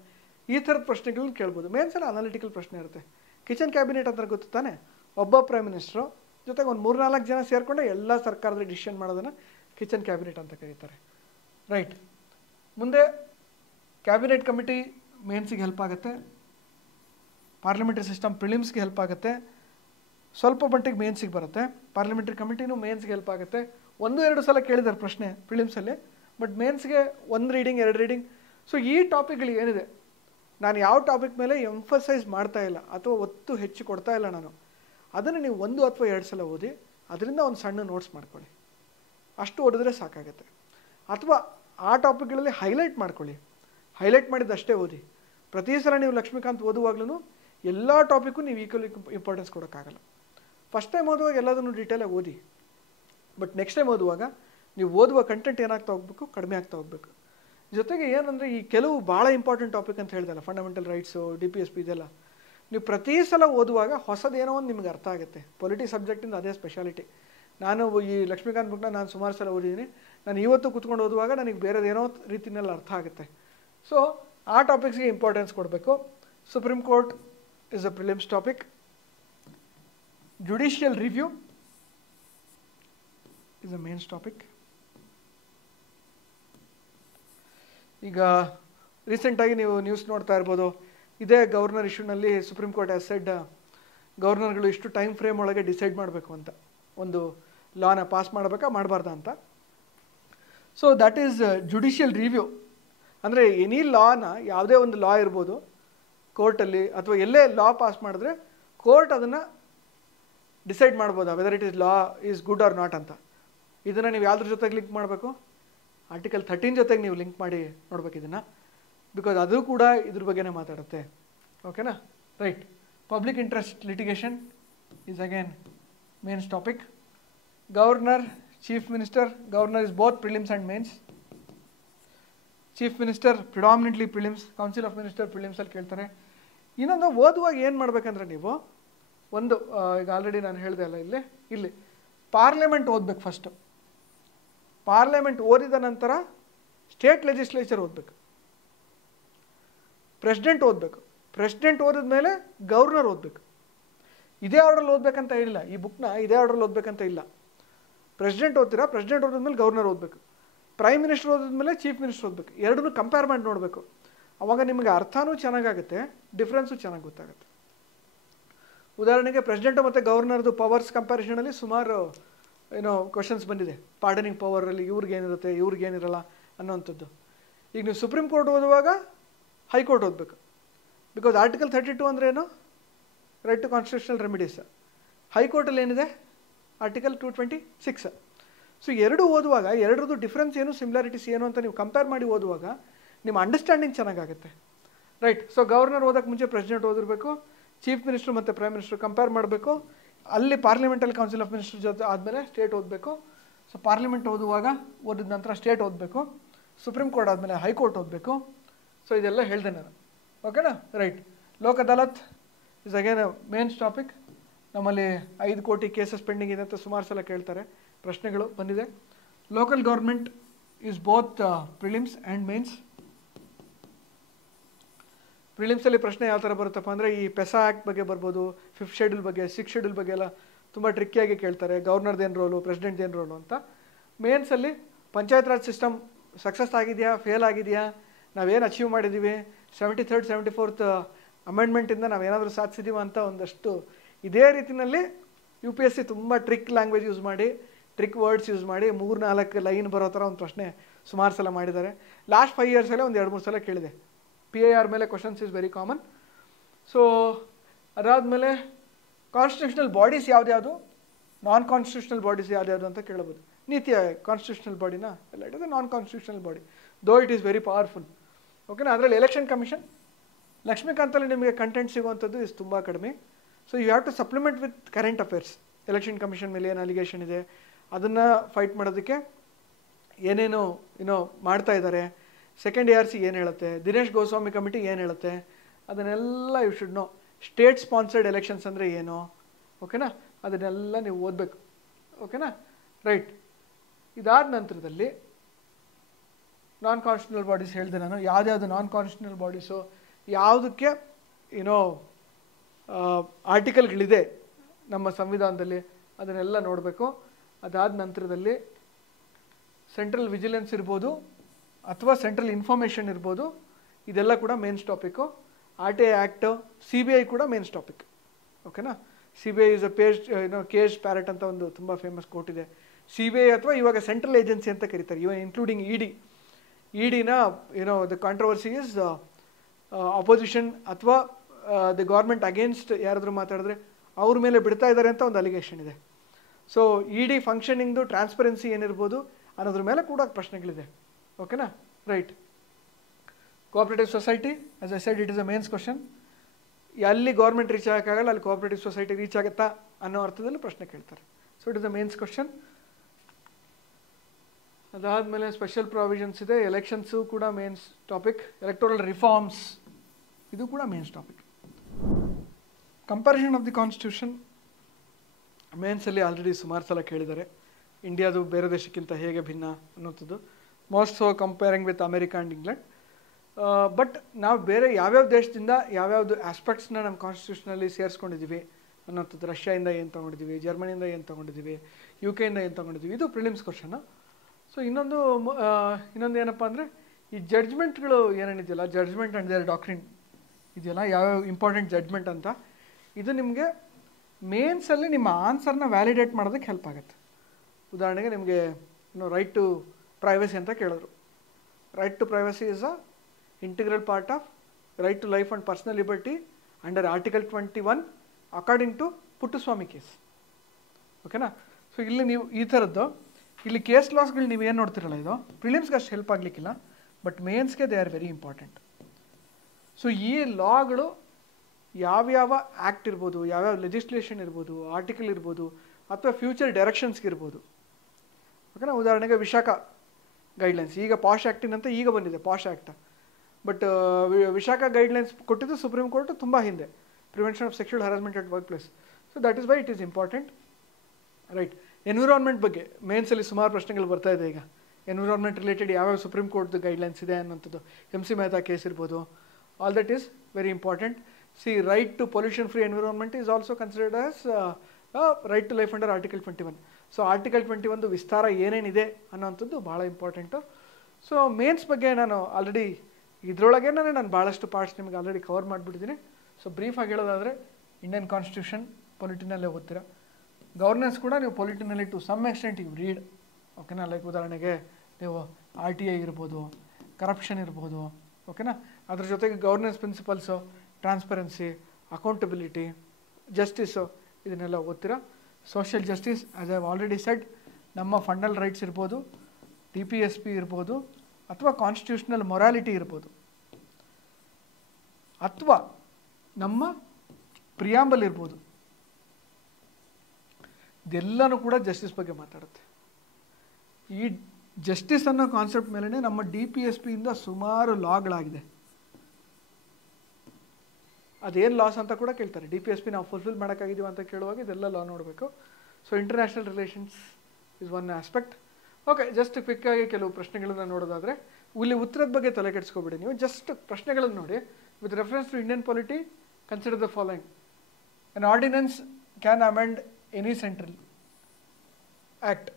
ಈ ಥರದ ಪ್ರಶ್ನೆಗಳನ್ನ ಕೇಳ್ಬೋದು. ಮೇನ್ಸಲ್ಲಿ ಅನಾಲಿಟಿಕಲ್ ಪ್ರಶ್ನೆ ಇರುತ್ತೆ. ಕಿಚನ್ ಕ್ಯಾಬಿನೆಟ್ ಅಂತ ಗೊತ್ತು ತಾನೆ, ಒಬ್ಬ ಪ್ರೈಮ್ ಮಿನಿಸ್ಟ್ರು ಜೊತೆಗೆ ಒಂದು 3-4 ಜನ ಸೇರಿಕೊಂಡು ಎಲ್ಲ ಸರ್ಕಾರದ ಡಿಸಿಷನ್ ಮಾಡೋದನ್ನು ಕಿಚನ್ ಕ್ಯಾಬಿನೆಟ್ ಅಂತ ಕರೀತಾರೆ, ರೈಟ್. ಮುಂದೆ ಕ್ಯಾಬಿನೆಟ್ ಕಮಿಟಿ ಮೇನ್ಸಿಗೆ ಹೆಲ್ಪ್ ಆಗುತ್ತೆ, ಪಾರ್ಲಿಮೆಂಟರಿ ಸಿಸ್ಟಮ್ ಪ್ರಿಲಿಮ್ಸ್ಗೆ ಹೆಲ್ಪ್ ಆಗುತ್ತೆ, ಸ್ವಲ್ಪ ಮಟ್ಟಿಗೆ ಮೇನ್ಸಿಗೆ ಬರುತ್ತೆ. ಪಾರ್ಲಿಮೆಂಟರಿ ಕಮಿಟಿನೂ ಮೇನ್ಸ್ಗೆ ಹೆಲ್ಪ್ ಆಗುತ್ತೆ. 1-2 ಸಲ ಕೇಳಿದ್ದಾರೆ ಪ್ರಶ್ನೆ ಪ್ರಿಲಿಮ್ಸಲ್ಲಿ, ಬಟ್ ಮೇನ್ಸ್ಗೆ 1 ರೀಡಿಂಗ್ 2 ರೀಡಿಂಗ್. ಸೊ ಈ ಟಾಪಿಕ್ಗಳು ಏನಿದೆ, ನಾನು ಯಾವ ಟಾಪಿಕ್ ಮೇಲೆ ಎಂಫಸೈಸ್ ಮಾಡ್ತಾ ಇಲ್ಲ ಅಥವಾ ಒತ್ತು ಹೆಚ್ಚು ಕೊಡ್ತಾ ಇಲ್ಲ ನಾನು, ಅದನ್ನು ನೀವು 1 ಅಥವಾ 2 ಸಲ ಓದಿ ಅದರಿಂದ ಒಂದು ಸಣ್ಣ ನೋಟ್ಸ್ ಮಾಡ್ಕೊಳ್ಳಿ, ಅಷ್ಟು ಓದಿದ್ರೆ ಸಾಕಾಗುತ್ತೆ. ಅಥವಾ ಆ ಟಾಪಿಕ್ಗಳಲ್ಲಿ ಹೈಲೈಟ್ ಮಾಡ್ಕೊಳ್ಳಿ, ಹೈಲೈಟ್ ಮಾಡಿದ್ದಷ್ಟೇ ಓದಿ. ಪ್ರತಿ ಸಲ ನೀವು ಲಕ್ಷ್ಮೀಕಾಂತ್ ಓದುವಾಗ್ಲೂ ಎಲ್ಲ ಟಾಪಿಕ್ಕು ನೀವು ಈಕ್ವಲಿ ಇಂಪಾರ್ಟೆನ್ಸ್ ಕೊಡೋಕ್ಕಾಗಲ್ಲ. ಫಸ್ಟ್ ಟೈಮ್ ಓದುವಾಗ ಎಲ್ಲದನ್ನು ಡೀಟೇಲಾಗಿ ಓದಿ, ಬಟ್ ನೆಕ್ಸ್ಟ್ ಟೈಮ್ ಓದುವಾಗ ನೀವು ಓದುವ ಕಂಟೆಂಟ್ ಏನಾಗ್ತಾ ಹೋಗ್ಬೇಕು, ಕಡಿಮೆ ಆಗ್ತಾ ಹೋಗ್ಬೇಕು. ಜೊತೆಗೆ ಏನಂದರೆ ಈ ಕೆಲವು ಭಾಳ ಇಂಪಾರ್ಟೆಂಟ್ ಟಾಪಿಕ್ ಅಂತ ಹೇಳ್ದಲ್ಲ, ಫಂಡಮೆಂಟಲ್ ರೈಟ್ಸು, DPSP ಇದೆಲ್ಲ ನೀವು ಪ್ರತಿ ಸಲ ಓದುವಾಗ ಹೊಸದೇನೋ ಒಂದು ನಿಮ್ಗೆ ಅರ್ಥ ಆಗುತ್ತೆ. ಪೊಲಿಟಿ ಸಬ್ಜೆಕ್ಟಿಂದ ಅದೇ ಸ್ಪೆಷಾಲಿಟಿ. ನಾನು ಈ ಲಕ್ಷ್ಮೀಕಾಂತ್ ಬುಕ್ನ ನಾನು ಸುಮಾರು ಸಲ ಓದಿದ್ದೀನಿ. ನಾನು ಇವತ್ತು ಕೂತ್ಕೊಂಡು ಓದುವಾಗ ನನಗೆ ಬೇರೆದೇನೋ ರೀತಿಯಲ್ಲಿ ಅರ್ಥ ಆಗುತ್ತೆ. ಸೊ ಆ ಟಾಪಿಕ್ಸ್ಗೆ ಇಂಪಾರ್ಟೆನ್ಸ್ ಕೊಡಬೇಕು. Supreme court is a prelims topic. Judicial review is a mains topic. ಈಗ ರೀಸೆಂಟಾಗಿ ನೀವು ನ್ಯೂಸ್ ನೋಡ್ತಾ ಇರ್ಬೋದು, ಇದೇ ಗವರ್ನರ್ ಇಶ್ಯೂನಲ್ಲಿ ಸುಪ್ರೀಂ ಕೋರ್ಟ್ ಹ್ಯಾಸ್ ಸೆಡ್ ಗವರ್ನರ್ಗಳು ಇಷ್ಟು ಟೈಮ್ ಫ್ರೇಮ್ ಒಳಗೆ ಡಿಸೈಡ್ ಮಾಡಬೇಕು ಅಂತ, ಒಂದು ಲಾನ ಪಾಸ್ ಮಾಡಬೇಕಾ ಮಾಡಬಾರ್ದಾ ಅಂತ. So that is judicial review. ಅಂದರೆ ಎನಿ ಲಾನ, ಯಾವುದೇ ಒಂದು ಲಾ ಇರ್ಬೋದು ಕೋರ್ಟಲ್ಲಿ ಅಥವಾ ಎಲ್ಲೇ ಲಾ ಪಾಸ್ ಮಾಡಿದ್ರೆ ಕೋರ್ಟ್ ಅದನ್ನು ಡಿಸೈಡ್ ಮಾಡ್ಬೋದಾ whether it is law is good or not ಅಂತ. ಇದನ್ನು ನೀವು ಯಾವುದ್ರ ಜೊತೆಗೆ ಲಿಂಕ್ ಮಾಡಬೇಕು? ಆರ್ಟಿಕಲ್ 13 ಜೊತೆಗೆ ನೀವು ಲಿಂಕ್ ಮಾಡಿ ನೋಡ್ಬೇಕು ಇದನ್ನು, ಬಿಕಾಸ್ ಅದು ಕೂಡ ಇದ್ರ ಬಗ್ಗೆನೇ ಮಾತಾಡುತ್ತೆ. ಓಕೆನಾ? Right. Public interest litigation is again mains topic. Governor, chief minister. Governor is both prelims and mains. Chief minister predominantly prelims. Council of minister ಪ್ರಿಲಿಮ್ಸಲ್ಲಿ ಕೇಳ್ತಾರೆ. ಇನ್ನೊಂದು ಓದುವಾಗ ಏನು ಮಾಡಬೇಕಂದ್ರೆ ನೀವು ಒಂದು ಈಗ ಆಲ್ರೆಡಿ ನಾನು ಹೇಳಿದೆ ಅಲ್ಲ, ಇಲ್ಲಿ ಪಾರ್ಲಿಮೆಂಟ್ ಓದಬೇಕು ಫಸ್ಟು. ಪಾರ್ಲಿಮೆಂಟ್ ಓದಿದ ನಂತರ ಸ್ಟೇಟ್ ಲೆಜಿಸ್ಲೇಚರ್ ಓದಬೇಕು, ಪ್ರೆಸಿಡೆಂಟ್ ಓದಬೇಕು, ಪ್ರೆಸಿಡೆಂಟ್ ಓದಿದ ಮೇಲೆ ಗವರ್ನರ್ ಓದಬೇಕು. ಇದೇ ಆರ್ಡ್ರಲ್ಲಿ ಓದಬೇಕಂತ ಹೇಳಿಲ್ಲ, ಈ ಬುಕ್ನ ಇದೇ ಆರ್ಡ್ರಲ್ಲಿ ಓದಬೇಕಂತ ಇಲ್ಲ. ಪ್ರೆಸಿಡೆಂಟ್ ಓದ್ತೀರಾ, ಪ್ರೆಸಿಡೆಂಟ್ ಓದಿದ್ಮೇಲೆ ಗವರ್ನರ್ ಓದಬೇಕು, ಪ್ರೈಮ್ ಮಿನಿಸ್ಟರ್ ಓದಿದ್ಮೇಲೆ ಚೀಫ್ ಮಿನಿಸ್ಟರ್ ಓದಬೇಕು. ಎರಡನ್ನೂ ಕಂಪೇರ್ ಮಾಡಿ ನೋಡಬೇಕು. ಅವಾಗ ನಿಮಗೆ ಅರ್ಥನೂ ಚೆನ್ನಾಗಾಗುತ್ತೆ, ಡಿಫ್ರೆನ್ಸು ಚೆನ್ನಾಗಿ ಗೊತ್ತಾಗುತ್ತೆ. ಉದಾಹರಣೆಗೆ ಪ್ರೆಸಿಡೆಂಟ್ ಮತ್ತು ಗವರ್ನರ್ದು ಪವರ್ಸ್ ಕಂಪ್ಯಾರಿಸನಲ್ಲಿ ಸುಮಾರು ಕ್ವಶನ್ಸ್ ಬಂದಿದೆ. ಪಾರ್ಡನಿಂಗ್ ಪವರಲ್ಲಿ ಇವ್ರಿಗೇನಿರುತ್ತೆ, ಇವ್ರಿಗೇನಿರಲ್ಲ ಅನ್ನೋವಂಥದ್ದು. ಈಗ ನೀವು ಸುಪ್ರೀಂ ಕೋರ್ಟ್ ಓದುವಾಗ ಹೈಕೋರ್ಟ್ ಓದಬೇಕು, ಬಿಕಾಸ್ ಆರ್ಟಿಕಲ್ 32 ಅಂದರೆ ಏನು? Right to constitutional remedies. ಹೈಕೋರ್ಟಲ್ಲಿ ಏನಿದೆ? ಆರ್ಟಿಕಲ್ 226. ಸೊ ಎರಡು ಓದುವಾಗ ಎರಡರದ್ದು ಡಿಫ್ರೆನ್ಸ್ ಏನು, ಸಿಮಿಲಾರಿಟೀಸ್ ಏನು ಅಂತ ನೀವು ಕಂಪೇರ್ ಮಾಡಿ ಓದುವಾಗ ನಿಮ್ಮ ಅಂಡರ್ಸ್ಟ್ಯಾಂಡಿಂಗ್ ಚೆನ್ನಾಗಾಗುತ್ತೆ. ರೈಟ್. ಸೊ ಗವರ್ನರ್ ಓದೋಕ್ಕೆ ಮುಂಚೆ ಪ್ರೆಸಿಡೆಂಟ್ ಓದಿರಬೇಕು, ಚೀಫ್ ಮಿನಿಸ್ಟರ್ ಮತ್ತು ಪ್ರೈಮ್ ಮಿನಿಸ್ಟರ್ ಕಂಪೇರ್ ಮಾಡಬೇಕು. ಅಲ್ಲಿ ಪಾರ್ಲಿಮೆಂಟಲ್ಲಿ ಕೌನ್ಸಿಲ್ ಆಫ್ ಮಿನಿಸ್ಟರ್ ಜೊತೆ ಆದಮೇಲೆ ಸ್ಟೇಟ್ ಓದಬೇಕು. ಸೊ ಪಾರ್ಲಿಮೆಂಟ್ ಓದುವಾಗ ಓದಿದ ನಂತರ ಸ್ಟೇಟ್ ಓದಬೇಕು, ಸುಪ್ರೀಂ ಕೋರ್ಟ್ ಆದಮೇಲೆ ಹೈಕೋರ್ಟ್ ಓದಬೇಕು. ಸೊ ಇದೆಲ್ಲ ಹೇಳಿದೆ ನಾನು. ಓಕೆನಾ? Right. Lok Adalat is again mains topic. ನಮ್ಮಲ್ಲಿ 5 ಕೋಟಿ ಕೇಸಸ್ ಪೆಂಡಿಂಗ್ ಇದೆ ಅಂತ ಸುಮಾರು ಸಲ ಕೇಳ್ತಾರೆ, ಪ್ರಶ್ನೆಗಳು ಬಂದಿದೆ. Local government is both prelims and mains. ಪ್ರಿಲಿಮ್ಸಲ್ಲಿ ಪ್ರಶ್ನೆ ಯಾವ ಥರ ಬರುತ್ತಪ್ಪ ಅಂದರೆ ಈ ಪೆಸಾ ಆ್ಯಕ್ಟ್ ಬಗ್ಗೆ ಬರ್ಬೋದು, 5th ಶೆಡ್ಯೂಲ್ ಬಗ್ಗೆ, 6th ಶೆಡ್ಯೂಲ್ ಬಗ್ಗೆ ಎಲ್ಲ ತುಂಬ ಟ್ರಿಕ್ಕಿಯಾಗಿ ಕೇಳ್ತಾರೆ. ಗವರ್ನರ್ದೇನು ರೋಲು, ಪ್ರೆಸಿಡೆಂಟ್ದೇನು ರೋಲು ಅಂತ. ಮೇನ್ಸಲ್ಲಿ ಪಂಚಾಯತ್ ರಾಜ್ ಸಿಸ್ಟಮ್ ಸಕ್ಸಸ್ ಆಗಿದೆಯಾ, ಫೇಲ್ ಆಗಿದೆಯಾ, ನಾವೇನು ಅಚೀವ್ ಮಾಡಿದ್ದೀವಿ, 73rd 74th ಅಮೆಂಡ್ಮೆಂಟಿಂದ ನಾವೇನಾದರೂ ಸಾಧಿಸಿದ್ದೀವ ಅಂತ ಒಂದಷ್ಟು ಇದೇ ರೀತಿಯಲ್ಲಿ UPSC ತುಂಬ ಟ್ರಿಕ್ ಲ್ಯಾಂಗ್ವೇಜ್ ಯೂಸ್ ಮಾಡಿ, ಟ್ರಿಕ್ ವರ್ಡ್ಸ್ ಯೂಸ್ ಮಾಡಿ 3-4 ಲೈನ್ ಬರೋ ಥರ ಒಂದು ಪ್ರಶ್ನೆ ಸುಮಾರು ಸಲ ಮಾಡಿದ್ದಾರೆ. ಲಾಸ್ಟ್ 5 ಇಯರ್ಸಲ್ಲೇ ಒಂದು 2-3 ಸಲ ಕೇಳಿದೆ. PIR ಮೇಲೆ questions is very common. So ಅದಾದಮೇಲೆ ಕಾನ್ಸ್ಟಿಟ್ಯೂಷನಲ್ ಬಾಡೀಸ್ ಯಾವ್ದ್ಯಾವುದು, ನಾನ್ ಕಾನ್ಸ್ಟಿಟ್ಯೂಷನಲ್ ಬಾಡೀಸ್ ಯಾವ್ದ್ಯಾವುದು ಅಂತ ಕೇಳಬಹುದು. ನೀತಿ ಆಯೋಗ ಕಾನ್ಸ್ಟಿಟ್ಯೂಷನಲ್ ಬಾಡಿನ ಎಲ್ಲ, it is a non constitutional body though it is very powerful. ಓಕೆನಾ? ಅದರಲ್ಲಿ ಎಲೆಕ್ಷನ್ ಕಮಿಷನ್, ಲಕ್ಷ್ಮೀಕಾಂತಲ್ಲಿ ನಿಮಗೆ ಕಂಟೆಂಟ್ ಸಿಗುವಂಥದ್ದು ಇಸ್ ತುಂಬ ಕಡಿಮೆ. So you have to supplement with current affairs. Election commission ಮೇಲೆ ಏನು ಅಲಿಗೇಷನ್ ಇದೆ ಅದನ್ನು ಫೈಟ್ ಮಾಡೋದಕ್ಕೆ ಏನೇನು ಮಾಡ್ತಾ ಇದ್ದಾರೆ, ಸೆಕೆಂಡ್ ARC ಏನು ಹೇಳುತ್ತೆ, ದಿನೇಶ್ ಗೋಸ್ವಾಮಿ ಕಮಿಟಿ ಏನು ಹೇಳುತ್ತೆ, ಅದನ್ನೆಲ್ಲ you should know. State sponsored elections ಅಂದರೆ ಏನು, ಓಕೆನಾ, ಅದನ್ನೆಲ್ಲ ನೀವು ಓದಬೇಕು. ಓಕೆನಾ? ರೈಟ್. ಇದಾದ ನಂತರದಲ್ಲಿ ನಾನ್ ಕಾನ್ಸ್ಟಿಟ್ಯೂಷನಲ್ ಬಾಡೀಸ್ ಹೇಳಿದೆ ನಾನು. ಯಾವ್ದ್ಯಾವುದು ನಾನ್ ಕಾನ್ಸ್ಟಿಟ್ಯೂಷನಲ್ ಬಾಡೀಸು, ಯಾವುದಕ್ಕೆ ಆರ್ಟಿಕಲ್ಗಳಿದೆ ನಮ್ಮ ಸಂವಿಧಾನದಲ್ಲಿ, ಅದನ್ನೆಲ್ಲ ನೋಡಬೇಕು. ಅದಾದ ನಂತರದಲ್ಲಿ ಸೆಂಟ್ರಲ್ ವಿಜಿಲೆನ್ಸ್ ಇರ್ಬೋದು ಅಥವಾ ಸೆಂಟ್ರಲ್ ಇನ್ಫಾರ್ಮೇಷನ್ ಇರ್ಬೋದು, ಇದೆಲ್ಲ ಕೂಡ mains topic. RTI act, CBI ಕೂಡ ಮೇನ್ಸ್ ಟಾಪಿಕ್. ಓಕೆನಾ? CBI is a cage parrot ಅಂತ ಒಂದು ತುಂಬ ಫೇಮಸ್ ಕೋರ್ಟ್ ಇದೆ. CBI ಅಥವಾ ಇವಾಗ ಸೆಂಟ್ರಲ್ ಏಜೆನ್ಸಿ ಅಂತ ಕರೀತಾರೆ, ಇವನ್ ಇನ್ಕ್ಲೂಡಿಂಗ್ EDನ ದ ಕಾಂಟ್ರವರ್ಸಿ ಇಸ್ ಅಪೋಸಿಷನ್ ಅಥವಾ ದ ಗೌರ್ಮೆಂಟ್ ಅಗೇನ್ಸ್ಟ್ ಯಾರಾದರೂ ಮಾತಾಡಿದ್ರೆ ಅವ್ರ ಮೇಲೆ ಬಿಡ್ತಾ ಇದ್ದಾರೆ ಅಂತ ಒಂದು ಅಲಿಗೇಷನ್ ಇದೆ. ಸೊ ED ಫಂಕ್ಷನಿಂಗ್ದು ಟ್ರಾನ್ಸ್ಪರೆನ್ಸಿ ಏನಿರ್ಬೋದು ಅನ್ನೋದ್ರ ಮೇಲೆ ಕೂಡ ಪ್ರಶ್ನೆಗಳಿದೆ. ಓಕೆನಾ? Right. Cooperative society, as I said, it is a mains question. ಎಲ್ಲಿ ಗೌರ್ಮೆಂಟ್ ರೀಚ್ ಆಗೋಕ್ಕಾಗಲ್ಲ ಅಲ್ಲಿ ಕೋಆಪರೇಟಿವ್ ಸೊಸೈಟಿ ರೀಚ್ ಆಗುತ್ತಾ ಅನ್ನೋ ಅರ್ಥದಲ್ಲಿ ಪ್ರಶ್ನೆ ಕೇಳ್ತಾರೆ. So it is a mains question. ಅದಾದಮೇಲೆ ಸ್ಪೆಷಲ್ ಪ್ರಾವಿಷನ್ಸ್ ಇದೆ, ಎಲೆಕ್ಷನ್ಸು ಕೂಡ ಮೇನ್ಸ್ ಟಾಪಿಕ್, ಎಲೆಕ್ಟೋರಲ್ ರಿಫಾರ್ಮ್ಸ್ ಇದು ಕೂಡ mains topic. Comparison of the constitution ಮೇನ್ಸಲ್ಲಿ ಆಲ್ರೆಡಿ ಸುಮಾರು ಸಲ ಕೇಳಿದ್ದಾರೆ. ಇಂಡಿಯಾದು ಬೇರೆ ದೇಶಕ್ಕಿಂತ ಹೇಗೆ ಭಿನ್ನ ಅನ್ನೋಂಥದ್ದು, most so comparing with America and England. But ನಾವು ಬೇರೆ ಯಾವ್ಯಾವ ದೇಶದಿಂದ ಯಾವ್ಯಾವುದು ಆಸ್ಪೆಕ್ಟ್ಸ್ನ ನಮ್ಮ ಕಾನ್ಸ್ಟಿಟ್ಯೂಷನಲ್ಲಿ ಸೇರಿಸ್ಕೊಂಡಿದ್ದೀವಿ ಅನ್ನೋಂಥದ್ದು, ರಷ್ಯಾಯಿಂದ ಏನು ತೊಗೊಂಡಿದ್ದೀವಿ, ಜರ್ಮನಿಯಿಂದ ಏನು ತೊಗೊಂಡಿದ್ದೀವಿ, UK ಇಂದ ಏನು ತೊಗೊಂಡಿದ್ದೀವಿ, ಇದು ಪ್ರಿಲಿಮ್ಸ್ ಕ್ವಶನ್ನು. ಸೊ ಇನ್ನೊಂದು ಏನಪ್ಪ ಅಂದರೆ ಈ ಜಡ್ಜ್ಮೆಂಟ್ಗಳು ಏನೇನಿದೆಯಲ್ಲ, ಜಡ್ಜ್ಮೆಂಟ್ ಆ್ಯಂಡ್ ದೇರ್ ಡಾಕ್ಟ್ರಿನ್ ಇದೆಯಲ್ಲ, ಯಾವ್ಯಾವ ಇಂಪಾರ್ಟೆಂಟ್ ಜಡ್ಜ್ಮೆಂಟ್ ಅಂತ, ಇದು ನಿಮಗೆ ಮೇನ್ಸಲ್ಲಿ ನಿಮ್ಮ ಆನ್ಸರ್ನ ವ್ಯಾಲಿಡೇಟ್ ಮಾಡೋದಕ್ಕೆ ಹೆಲ್ಪ್ ಆಗುತ್ತೆ. ಉದಾಹರಣೆಗೆ ನಿಮಗೆ ರೈಟ್ ಟು ಪ್ರೈವಸಿ ಅಂತ ಕೇಳಿದ್ರು. Right to privacy is a integral part of right to life and personal liberty under article 21 according to Puttaswamy case. ಓಕೆನಾ? ಸೊ ಇಲ್ಲಿ ನೀವು ಈ ಥರದ್ದು ಇಲ್ಲಿ ಕೇಸ್ ಲಾಸ್ಗಳು ನೀವು ಏನು ನೋಡ್ತಿರಲ್ಲ, ಇದು ಪ್ರಿಲಿಮ್ಸ್ಗೆ ಅಷ್ಟು ಹೆಲ್ಪ್ ಆಗಲಿಕ್ಕಿಲ್ಲ, ಬಟ್ ಮೇನ್ಸ್ಗೆ they are very important. So ಈ ಲಾಗಳು ಯಾವ್ಯಾವ ಆ್ಯಕ್ಟ್ ಇರ್ಬೋದು, ಯಾವ್ಯಾವ ಲೆಜಿಸ್ಲೇಷನ್ ಇರ್ಬೋದು, ಆರ್ಟಿಕಲ್ ಇರ್ಬೋದು, ಅಥವಾ ಫ್ಯೂಚರ್ ಡೈರೆಕ್ಷನ್ಸ್ಗೆ ಇರ್ಬೋದು. ಓಕೆನಾ? ಉದಾಹರಣೆಗೆ ವಿಶಾಖ ಗೈಡ್ಲೈನ್ಸ್, ಈಗ ಪಾಶ್ ಆ್ಯಕ್ಟಿನಂತ ಈಗ ಬಂದಿದೆ POSH act, but Vishaka guidelines ಕೊಟ್ಟಿದ್ದು ಸುಪ್ರೀಂ ಕೋರ್ಟ್ ತುಂಬ ಹಿಂದೆ, prevention of sexual harassment at work place. So that is why it is important. Right, environment ಬಗ್ಗೆ ಮೇನ್ಸಲ್ಲಿ ಸುಮಾರು ಪ್ರಶ್ನೆಗಳು ಬರ್ತಾ ಇದೆ. ಈಗ ಎನ್ವಿರಾನ್ಮೆಂಟ್ ರಿಲೇಟೆಡ್ ಯಾವ್ಯಾವ ಸುಪ್ರೀಂ ಕೋರ್ಟ್ದು ಗೈಡ್ಲೈನ್ಸ್ ಇದೆ ಅನ್ನೋಂಥದ್ದು, MC ಮೆಹ್ತಾ ಕೇಸ್ ಇರ್ಬೋದು, all that is very important. Right to pollution free environment is also considered as right to life under article 21. So article 21 ವಿಸ್ತಾರ ಏನೇನಿದೆ ಅನ್ನೋಂಥದ್ದು ಭಾಳ ಇಂಪಾರ್ಟೆಂಟು. ಸೊ ಮೇನ್ಸ್ ಬಗ್ಗೆ ನಾನು ಆಲ್ರೆಡಿ ಇದರೊಳಗೇ ನಾನು ಭಾಳಷ್ಟು ಪಾರ್ಟ್ಸ್ ನಿಮಗೆ ಆಲ್ರೆಡಿ ಕವರ್ ಮಾಡಿಬಿಟ್ಟಿದ್ದೀನಿ. ಸೊ ಬ್ರೀಫಾಗಿ ಹೇಳೋದಾದರೆ ಇಂಡಿಯನ್ ಕಾನ್ಸ್ಟಿಟ್ಯೂಷನ್ ಪೊಲಿಟಿನಲ್ಲೇ ಓದ್ತೀರಾ, ಗವರ್ನೆನ್ಸ್ ಕೂಡ ನೀವು ಪೊಲಿಟಿನಲ್ಲಿ to some extent you read. ಓಕೆನಾ? ಲೈಕ್ ಉದಾಹರಣೆಗೆ ನೀವು RTI ಇರ್ಬೋದು, ಕರಪ್ಷನ್ ಇರ್ಬೋದು. ಓಕೆನಾ? ಅದ್ರ ಜೊತೆಗೆ governance principles, transparency, accountability, justice ಇದನ್ನೆಲ್ಲ ಓದ್ತೀರಾ. Social justice as I already said, ನಮ್ಮ ಫಂಡಲ್ ರೈಟ್ಸ್ ಇರ್ಬೋದು, DPSP ಇರ್ಬೋದು, ಅಥವಾ ಕಾನ್ಸ್ಟಿಟ್ಯೂಷನಲ್ ಮೊರಾಲಿಟಿ ಇರ್ಬೋದು, ಅಥವಾ ನಮ್ಮ ಪ್ರಿಯಾಂಬಲ್ ಇರ್ಬೋದು. ಇದೆಲ್ಲನೂ ಕೂಡ ಜಸ್ಟಿಸ್ ಬಗ್ಗೆ ಮಾತಾಡುತ್ತೆ. ಈ ಜಸ್ಟಿಸ್ ಅನ್ನೋ ಕಾನ್ಸೆಪ್ಟ್ ಮೇಲೇ ನಮ್ಮ DPSP ಇಂದ ಸುಮಾರು ಲಾಗಳಾಗಿದೆ. ಅದೇನು ಲಾಸ್ ಅಂತ ಕೂಡ ಕೇಳ್ತಾರೆ. DPSP ನಾವು ಫುಲ್ಫಿಲ್ ಮಾಡೋಕ್ಕಾಗಿದ್ದೀವಿ ಅಂತ ಕೇಳುವಾಗ ಇದೆಲ್ಲ ಲಾ ನೋಡಬೇಕು. So international relations is one aspect. Okay, just ಕ್ವಿಕ್ಕಾಗಿ ಕೆಲವು ಪ್ರಶ್ನೆಗಳನ್ನು ನೋಡೋದಾದರೆ, ಇಲ್ಲಿ ಉತ್ತರದ ಬಗ್ಗೆ ತಲೆ ಕೆಡಿಸ್ಕೊಬೇಡಿ ನೀವು, ಜಸ್ಟ್ ಪ್ರಶ್ನೆಗಳನ್ನು ನೋಡಿ. With reference to Indian polity, consider the following. An ordinance can amend any central act.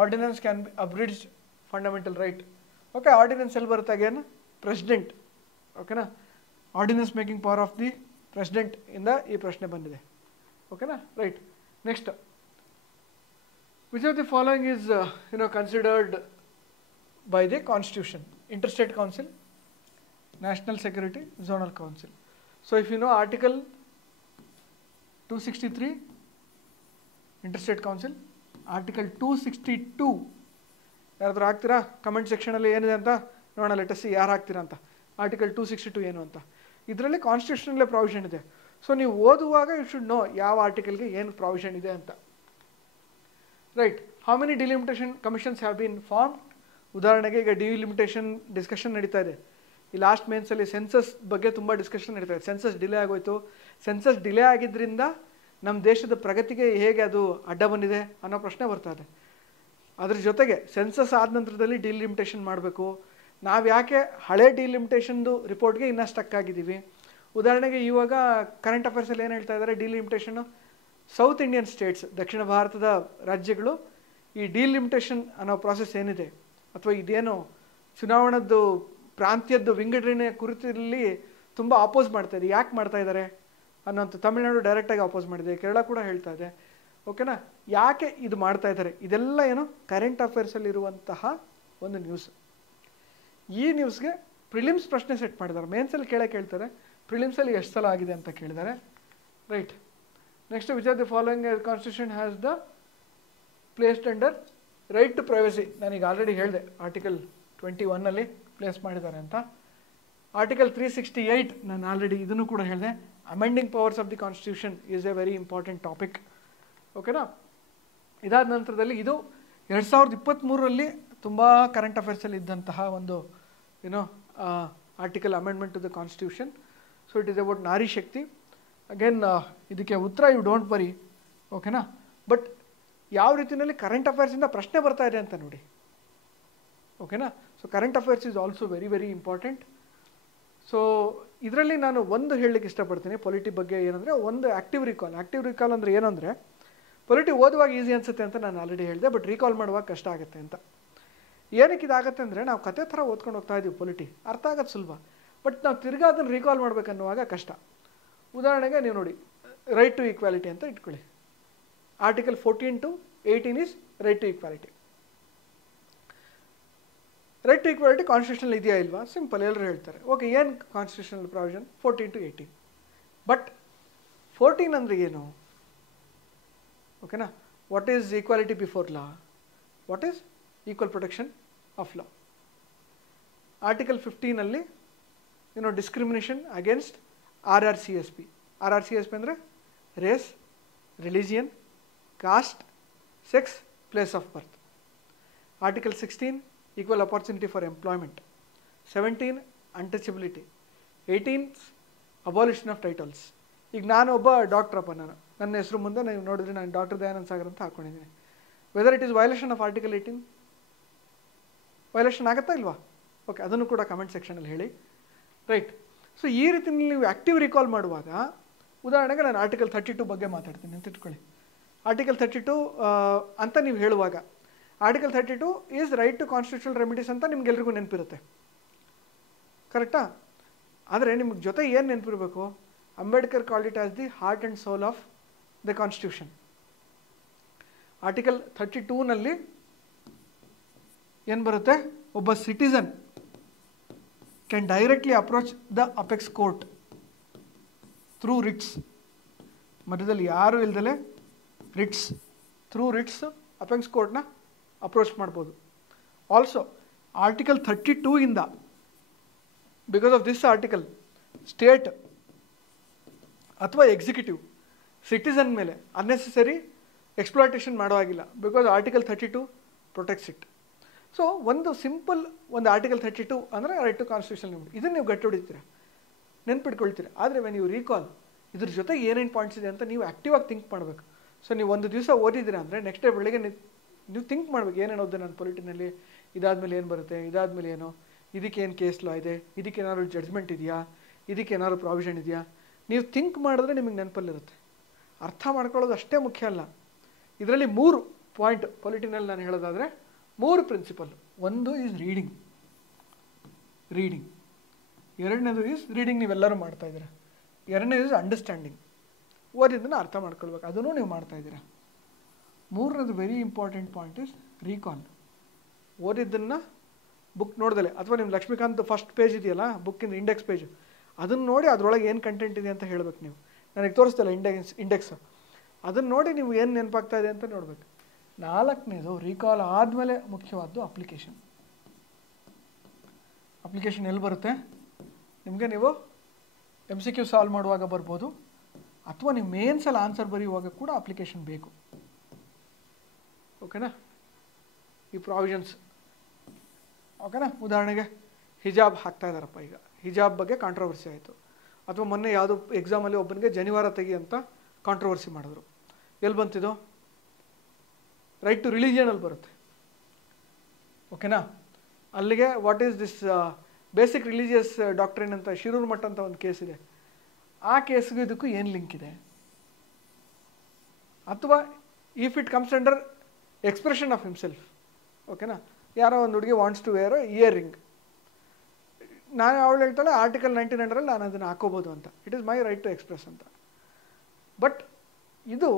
Ordinance can be abridged fundamental right. Okay, ordinance ಎಲ್ಲಿ ಬರುತ್ತೆ ಅಗೇನ್? ಪ್ರೆಸಿಡೆಂಟ್. ಓಕೆನಾ? Ordinance making power of the president ಇಂದ ಈ ಪ್ರಶ್ನೆ ಬಂದಿದೆ. ಓಕೆನಾ? Right. Next, which of the following is considered by the constitution? Interstate council, national security, zonal council. So if you know article 263 interstate council, article 262 ಯಾರಾದರೂ ಹಾಕ್ತೀರಾ comment ಸೆಕ್ಷನಲ್ಲಿ ಏನಿದೆ ಅಂತ ನೋಡೋಣ, ಲೆಟಸ್ ಯಾರು ಹಾಕ್ತೀರಾ ಅಂತ. ಆರ್ಟಿಕಲ್ 262 ಏನು ಅಂತ, ಇದರಲ್ಲಿ ಕಾನ್ಸ್ಟಿಟ್ಯೂಷನಲ್ಲೇ ಪ್ರಾವಿಷನ್ ಇದೆ. ಸೊ ನೀವು ಓದುವಾಗ ಯು ಶುಡ್ ನೋ ಯಾವ ಆರ್ಟಿಕಲ್ಗೆ ಏನು ಪ್ರಾವಿಷನ್ ಇದೆ ಅಂತ. Right. How many delimitation commissions have been form? ಉದಾಹರಣೆಗೆ ಈಗ ಡಿಲಿಮಿಟೇಷನ್ ಡಿಸ್ಕಷನ್ ನಡೀತಾ ಇದೆ. ಈ ಲಾಸ್ಟ್ ಮೇನ್ಸಲ್ಲಿ ಸೆನ್ಸಸ್ ಬಗ್ಗೆ ತುಂಬ ಡಿಸ್ಕಷನ್ ನಡೀತಾ ಇದೆ. ಸೆನ್ಸಸ್ ಡಿಲೇ ಆಗೋಯ್ತು. ಸೆನ್ಸಸ್ ಡಿಲೇ ಆಗಿದ್ದರಿಂದ ನಮ್ಮ ದೇಶದ ಪ್ರಗತಿಗೆ ಹೇಗೆ ಅದು ಅಡ್ಡ ಬಂದಿದೆ ಅನ್ನೋ ಪ್ರಶ್ನೆ ಬರ್ತಾ ಇದೆ. ಅದ್ರ ಜೊತೆಗೆ ಸೆನ್ಸಸ್ ಆದ ನಂತರದಲ್ಲಿ ಡಿಲಿಮಿಟೇಷನ್ ಮಾಡಬೇಕು. ನಾವು ಯಾಕೆ ಹಳೆ ಡಿಲಿಮಿಟೇಷನ್ದು ರಿಪೋರ್ಟ್ಗೆ ಇನ್ನೂ ಸ್ಟಕ್ ಆಗಿದ್ದೀವಿ? ಉದಾಹರಣೆಗೆ ಇವಾಗ ಕರೆಂಟ್ ಅಫೇರ್ಸಲ್ಲಿ ಏನು ಹೇಳ್ತಾ ಇದ್ದಾರೆ, ಡಿಲಿಮಿಟೇಷನ್ನು ಸೌತ್ ಇಂಡಿಯನ್ ಸ್ಟೇಟ್ಸ್, ದಕ್ಷಿಣ ಭಾರತದ ರಾಜ್ಯಗಳು ಈ ಡಿಲಿಮಿಟೇಷನ್ ಅನ್ನೋ ಪ್ರಾಸೆಸ್ ಏನಿದೆ, ಅಥವಾ ಇದೇನು ಚುನಾವಣದ್ದು ಪ್ರಾಂತ್ಯದ್ದು ವಿಂಗಡಣೆ ಕುರಿತಲ್ಲಿ ತುಂಬ ಅಪೋಸ್ ಮಾಡ್ತಾ ಇದೆ. ಯಾಕೆ ಮಾಡ್ತಾ ಇದ್ದಾರೆ ಅನ್ನೋಂಥ ತಮಿಳುನಾಡು ಡೈರೆಕ್ಟಾಗಿ ಅಪೋಸ್ ಮಾಡಿದೆ, ಕೇರಳ ಕೂಡ ಹೇಳ್ತಾ ಇದೆ. ಓಕೆನಾ? ಯಾಕೆ ಇದು ಮಾಡ್ತಾ ಇದ್ದಾರೆ? ಇದೆಲ್ಲ ಏನು ಕರೆಂಟ್ ಅಫೇರ್ಸಲ್ಲಿರುವಂತಹ ಒಂದು ನ್ಯೂಸ್. ಈ ನ್ಯೂಸ್ಗೆ ಪ್ರಿಲಿಮ್ಸ್ ಪ್ರಶ್ನೆ ಸೆಟ್ ಮಾಡಿದ್ದಾರೆ. ಮೇನ್ಸಲ್ಲಿ ಕೇಳ್ತಾರೆ, ಪ್ರಿಲಿಮ್ಸಲ್ಲಿ ಎಷ್ಟು ಸಲ ಆಗಿದೆ ಅಂತ ಕೇಳಿದ್ದಾರೆ. Right. Next, which are the following constitution has the placed under right to privacy? ನಾನೀಗ ಆಲ್ರೆಡಿ ಹೇಳಿದೆ, ಆರ್ಟಿಕಲ್ 21 ಪ್ಲೇಸ್ ಮಾಡಿದ್ದಾರೆ ಅಂತ. ಆರ್ಟಿಕಲ್ 368 ನಾನು ಆಲ್ರೆಡಿ ಇದನ್ನು ಕೂಡ ಹೇಳಿದೆ. Amending powers of the constitution is a very important topic. ಓಕೆನಾ? ಇದಾದ ನಂತರದಲ್ಲಿ ಇದು 2023 ತುಂಬ ಕರೆಂಟ್ ಅಫೇರ್ಸಲ್ಲಿ ಇದ್ದಂತಹ ಒಂದು article amendment to the constitution. So it is about Nari Shakti. Again ಇದಕ್ಕೆ ಉತ್ತರ ಯು ಡೋಂಟ್ ವರಿ, ಓಕೆನಾ. ಬಟ್ ಯಾವ ರೀತಿಯಲ್ಲಿ ಕರೆಂಟ್ ಅಫೇರ್ಸಿಂದ ಪ್ರಶ್ನೆ ಬರ್ತಾ ಇದೆ ಅಂತ ನೋಡಿ, ಓಕೆನಾ. So current affairs is also very very important. So ಇದರಲ್ಲಿ ನಾನು ಒಂದು ಹೇಳಲಿಕ್ಕೆ ಇಷ್ಟಪಡ್ತೀನಿ ಪೊಲಿಟಿ ಬಗ್ಗೆ. ಏನಂದರೆ ಒಂದು ಆ್ಯಕ್ಟಿವ್ ರಿಕಾಲ್ ಅಂದರೆ ಏನಂದರೆ, ಪೊಲಿಟಿ ಓದುವಾಗ ಈಸಿ ಅನಿಸುತ್ತೆ ಅಂತ ನಾನು ಆಲ್ರೆಡಿ ಹೇಳಿದೆ, ಬಟ್ ರೀಕಾಲ್ ಮಾಡುವಾಗ ಕಷ್ಟ ಆಗುತ್ತೆ ಅಂತ. ಏನಕ್ಕೆ ಇದಾಗುತ್ತೆ ಅಂದರೆ, ನಾವು ಕತೆ ಥರ ಓದ್ಕೊಂಡು ಹೋಗ್ತಾ ಇದ್ದೀವಿ, ಪೊಲಿಟಿ ಅರ್ಥ ಆಗೋದು ಸುಲಭ, ಬಟ್ ನಾವು ತಿರ್ಗಾ ಅದನ್ನು ರೀಕಾಲ್ ಮಾಡಬೇಕನ್ನುವಾಗ ಕಷ್ಟ. ಉದಾಹರಣೆಗೆ ನೀವು ನೋಡಿ, ರೈಟ್ ಟು ಈಕ್ವಾಲಿಟಿ ಅಂತ ಇಟ್ಕೊಳ್ಳಿ. Article 14 to 18 is right to equality. Right to equality constitutional ಇದೆಯಾ ಇಲ್ವಾ? ಸಿಂಪಲ್, ಎಲ್ಲರೂ ಹೇಳ್ತಾರೆ. ಓಕೆ, ಏನು ಕಾನ್ಸ್ಟಿಟ್ಯೂಷನಲ್ ಪ್ರಾವಿಷನ್? 14 to 18. ಬಟ್ 14 ಅಂದರೆ ಏನು? ಓಕೆನಾ. What is equality before law? What is equal protection of law? Article 15 discrimination against RRCSP. RRCSP ಅಂದರೆ race, religion, caste, sex, place of birth. Article 16 equal opportunity for employment. 17 untouchability. 18 abolition of titles. ಈಗ ನಾನು ಒಬ್ಬ ಡಾಕ್ಟ್ರಪ್ಪ, ನನ್ನ ಹೆಸರು ಮುಂದೆ ನೀವು ನೋಡಿದ್ರೆ ನಾನು ಡಾಕ್ಟರ್ ದಯಾನಂದ್ ಸಾಗರ್ ಅಂತ ಹಾಕ್ಕೊಂಡಿದ್ದೀನಿ. Weather it is violation of article 18? Violation ಆಗುತ್ತಾ ಇಲ್ವಾ? ಓಕೆ, ಅದನ್ನು ಕೂಡ ಕಮೆಂಟ್ ಸೆಕ್ಷನಲ್ಲಿ ಹೇಳಿ. ರೈಟ್. ಸೊ ಈ ರೀತಿಯಲ್ಲಿ ನೀವು ಆ್ಯಕ್ಟಿವ್ ರಿಕಾಲ್ ಮಾಡುವಾಗ, ಉದಾಹರಣೆಗೆ ನಾನು ಆರ್ಟಿಕಲ್ 32 ಬಗ್ಗೆ ಮಾತಾಡ್ತೀನಿ ಅಂತ ಇಟ್ಕೊಳ್ಳಿ. ಆರ್ಟಿಕಲ್ 32 ಅಂತ ನೀವು ಹೇಳುವಾಗ, article 32 is right to constitutional remedies ಅಂತ ನಿಮ್ಗೆಲ್ರಿಗೂ ನೆನಪಿರುತ್ತೆ, ಕರೆಕ್ಟಾ? ಆದರೆ ನಿಮ್ಗೆ ಜೊತೆ ಏನು ನೆನಪಿರಬೇಕು? Ambedkar called it as the heart and soul of the constitution. Article 32 ಏನು ಬರುತ್ತೆ? ಒಬ್ಬ citizen can directly approach the apex court through writs. ಮಧ್ಯದಲ್ಲಿ ಯಾರೂ ಇಲ್ದಲೆ ರಿಟ್ಸ್, ಥ್ರೂ ರಿಟ್ಸ್ ಅಪೆಕ್ಸ್ ಕೋರ್ಟ್ನ ಅಪ್ರೋಚ್ ಮಾಡ್ಬೋದು. Also article 32 because of this article, state ಅಥವಾ executive citizen ಮೇಲೆ ಅನ್ನೆಸೆಸರಿ ಎಕ್ಸ್ಪ್ಲಾಯ್ಟೇಷನ್ ಮಾಡೋ ಆಗಿಲ್ಲ, because article 32 protects it. So ಒಂದು ಸಿಂಪಲ್ ಒಂದು ಆರ್ಟಿಕಲ್ 32 ಅಂದರೆ ರೈಟ್ ಟು ಕಾನ್ಸ್ಟಿಟ್ಯೂಷನ್ ಲಿಮಿಟ್. ಇದನ್ನು ನೀವು ಗಟ್ಟಿ ಹೊಡಿತೀರ, ನೆನ್ಪಿಟ್ಕೊಳ್ತೀರ. ಆದರೆ ವೆನ್ ಯು ರೀಕಾಲ್, ಇದ್ರ ಜೊತೆ ಏನೇನು ಪಾಯಿಂಟ್ಸ್ ಇದೆ ಅಂತ ನೀವು ಆ್ಯಕ್ಟಿವ್ ಆಗಿ ಥಿಂಕ್ ಮಾಡಬೇಕು. ಸೊ ನೀವು ಒಂದು ದಿವಸ ಓದಿದ್ದೀರಾ ಅಂದರೆ ನೆಕ್ಸ್ಟ್ ಡೇ ಬೆಳಗ್ಗೆ ನೀವು ಥಿಂಕ್ ಮಾಡಬೇಕು, ಏನೇನು ಓದಿದೆ ನಾನು ಪೊಲಿಟಿನಲ್ಲಿ, ಇದಾದಮೇಲೆ ಏನು ಬರುತ್ತೆ, ಇದಾದಮೇಲೆ ಏನು, ಇದಕ್ಕೇನು ಕೇಸ್ ಲಾ ಇದೆ, ಇದಕ್ಕೇನಾದ್ರು ಜಡ್ಜ್ಮೆಂಟ್ ಇದೆಯಾ, ಇದಕ್ಕೇನಾದ್ರು ಪ್ರಾವಿಷನ್ ಇದೆಯಾ. ನೀವು ಥಿಂಕ್ ಮಾಡಿದ್ರೆ ನಿಮಗೆ ನೆನಪಲ್ಲಿರುತ್ತೆ. ಅರ್ಥ ಮಾಡ್ಕೊಳ್ಳೋದು ಅಷ್ಟೇ ಮುಖ್ಯ ಅಲ್ಲ. ಇದರಲ್ಲಿ 3 ಪಾಯಿಂಟ್ ಪೊಲಿಟಿನಲ್ಲಿ ನಾನು ಹೇಳೋದಾದರೆ 3 ಪ್ರಿನ್ಸಿಪಲ್. ಒಂದು ಈಸ್ ರೀಡಿಂಗ್. ಎರಡನೇದು ಈಸ್ ರೀಡಿಂಗ್, ನೀವೆಲ್ಲರೂ ಮಾಡ್ತಾ ಇದ್ದೀರಾ. ಎರಡನೇದು ಈಸ್ ಅಂಡರ್ಸ್ಟ್ಯಾಂಡಿಂಗ್, ಓದಿದ್ದನ್ನು ಅರ್ಥ ಮಾಡ್ಕೊಳ್ಬೇಕು, ಅದನ್ನು ನೀವು ಮಾಡ್ತಾ ಇದ್ದೀರಾ. ಮೂರನೇದು very important point is recall. ಓದಿದ್ದನ್ನು ಬುಕ್ ನೋಡ್ದಲೆ, ಅಥವಾ ನಿಮ್ಮ ಲಕ್ಷ್ಮೀಕಾಂತ್ ಫಸ್ಟ್ ಪೇಜ್ ಇದೆಯಲ್ಲ ಬುಕ್ಕಿಂದ ಇಂಡೆಕ್ಸ್ ಪೇಜ್, ಅದನ್ನು ನೋಡಿ ಅದರೊಳಗೆ ಏನು ಕಂಟೆಂಟ್ ಇದೆ ಅಂತ ಹೇಳಬೇಕು. ನೀವು ನನಗೆ ತೋರಿಸ್ತಲ್ಲ ಇಂಡೆಕ್ಸ್, ಅದನ್ನು ನೋಡಿ ನೀವು ಏನು ನೆನಪಾಗ್ತಾ ಇದೆ ಅಂತ ನೋಡಬೇಕು. 4ನೇದು ರೀಕಾಲ್ ಆದಮೇಲೆ ಮುಖ್ಯವಾದ್ದು ಅಪ್ಲಿಕೇಶನ್. ಅಪ್ಲಿಕೇಶನ್ ಎಲ್ಲಿ ಬರುತ್ತೆ ನಿಮಗೆ? ನೀವು MCQ ಸಾಲ್ವ್ ಮಾಡುವಾಗ ಬರ್ಬೋದು, ಅಥವಾ ನೀವು ಮೇನ್ಸಲ್ಲಿ ಆನ್ಸರ್ ಬರೆಯುವಾಗ ಕೂಡ ಅಪ್ಲಿಕೇಶನ್ ಬೇಕು. ಓಕೆನಾ? ಈ ಪ್ರಾವಿಷನ್ಸ್, ಓಕೆನಾ? ಉದಾಹರಣೆಗೆ ಹಿಜಾಬ್ ಹಾಕ್ತಾ ಇದ್ದಾರಪ್ಪ, ಈಗ ಹಿಜಾಬ್ ಬಗ್ಗೆ ಕಾಂಟ್ರವರ್ಸಿ ಆಯಿತು. ಅಥವಾ ಮೊನ್ನೆ ಯಾವುದೋ ಎಕ್ಸಾಮಲ್ಲಿ ಒಬ್ಬನಿಗೆ ಜನಿವಾರ ತೆಗಿ ಅಂತ ಕಾಂಟ್ರವರ್ಸಿ ಮಾಡಿದ್ರು. ಎಲ್ಲಿ ಬಂತಿದ್ದು? ರೈಟ್ ಟು ರಿಲಿಜಿಯನಲ್ಲಿ ಬರುತ್ತೆ. ಓಕೆನಾ? ಅಲ್ಲಿಗೆ what is this basic religious doctrine ಅಂತ ಶಿರೂರ್ ಮಠ ಅಂತ ಒಂದು ಕೇಸ್ ಇದೆ. ಆ ಕೇಸ್ಗೂ ಇದಕ್ಕೂ ಏನು ಲಿಂಕ್ ಇದೆ? ಅಥವಾ if it comes under expression of himself, ಓಕೆನಾ? ಯಾರೋ ಒಂದು ಹುಡುಗಿ wants to wear ear ring, ನಾನು ಅವಳು ಹೇಳ್ತಾಳೆ ಆರ್ಟಿಕಲ್ 99 ನಾನು ಅದನ್ನು ಹಾಕೋಬೋದು ಅಂತ, it is my right to express ಅಂತ. ಬಟ್ ಇದು